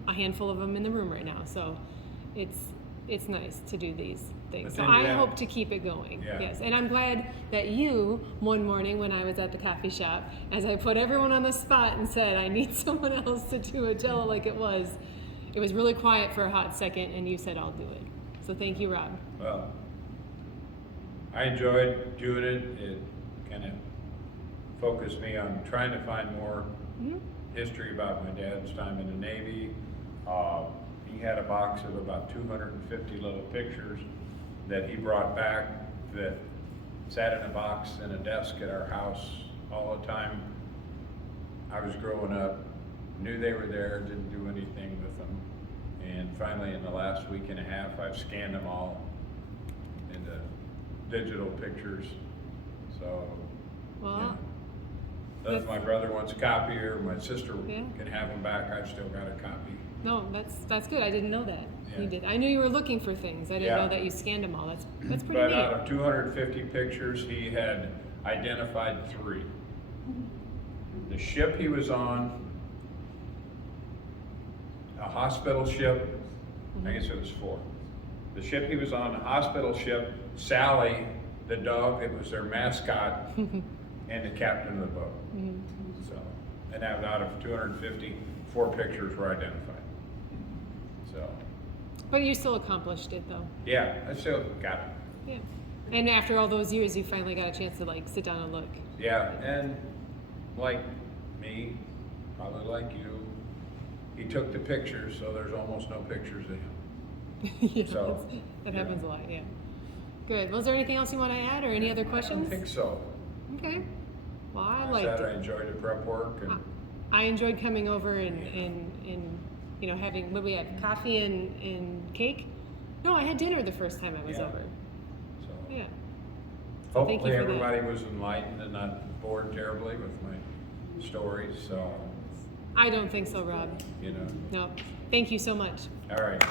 a handful of them in the room right now, so it's nice to do these things. So I hope to keep it going. Yeah. Yes, and I'm glad that you, one morning when I was at the coffee shop, as I put everyone on the spot and said, I need someone else to do a Tell It Like It Was really quiet for a hot second, and you said, I'll do it. So thank you, Rob. well, I enjoyed doing it. It kind of focused me on trying to find more history about my dad's time in the Navy. He had a box of about 250 little pictures that he brought back that sat in a box in a desk at our house all the time. I was growing up, knew they were there, didn't do anything with them. And finally, in the last week and a half, I've scanned them all into digital pictures. So, Well, if my brother wants a copy or my sister Yeah. can have them back, I've still got a copy. no, that's good. I didn't know that. Yeah. You did. I knew you were looking for things. I didn't Yeah. know that you scanned them all. That's pretty But neat. out of 250 pictures, he had identified 3. The ship he was on, a hospital ship, I guess it was 4. The ship he was on, a hospital ship, Sally, the dog that was their mascot, and the captain of the boat. So, and out of 250, 4 pictures were identified. So, But you still accomplished it, though. yeah, I still got it. Yeah. And after all those years, you finally got a chance to sit down and look. Yeah, and like me, probably like you, he took the pictures, so there's almost no pictures of him. Yeah, So, that you happens know. a lot. Yeah. Good. Was there anything else you want to add, or any other I don't questions? think so. Okay. Well, I I liked said I it. enjoyed the prep work, and I enjoyed coming over and you know, having, what we had, coffee and cake? No, I had dinner the first time I was Yeah. over. so Yeah. So thank you hopefully for that. everybody was enlightened and not bored terribly with my stories, so, I don't think so, Rob. you know. No. Thank you so much. All right.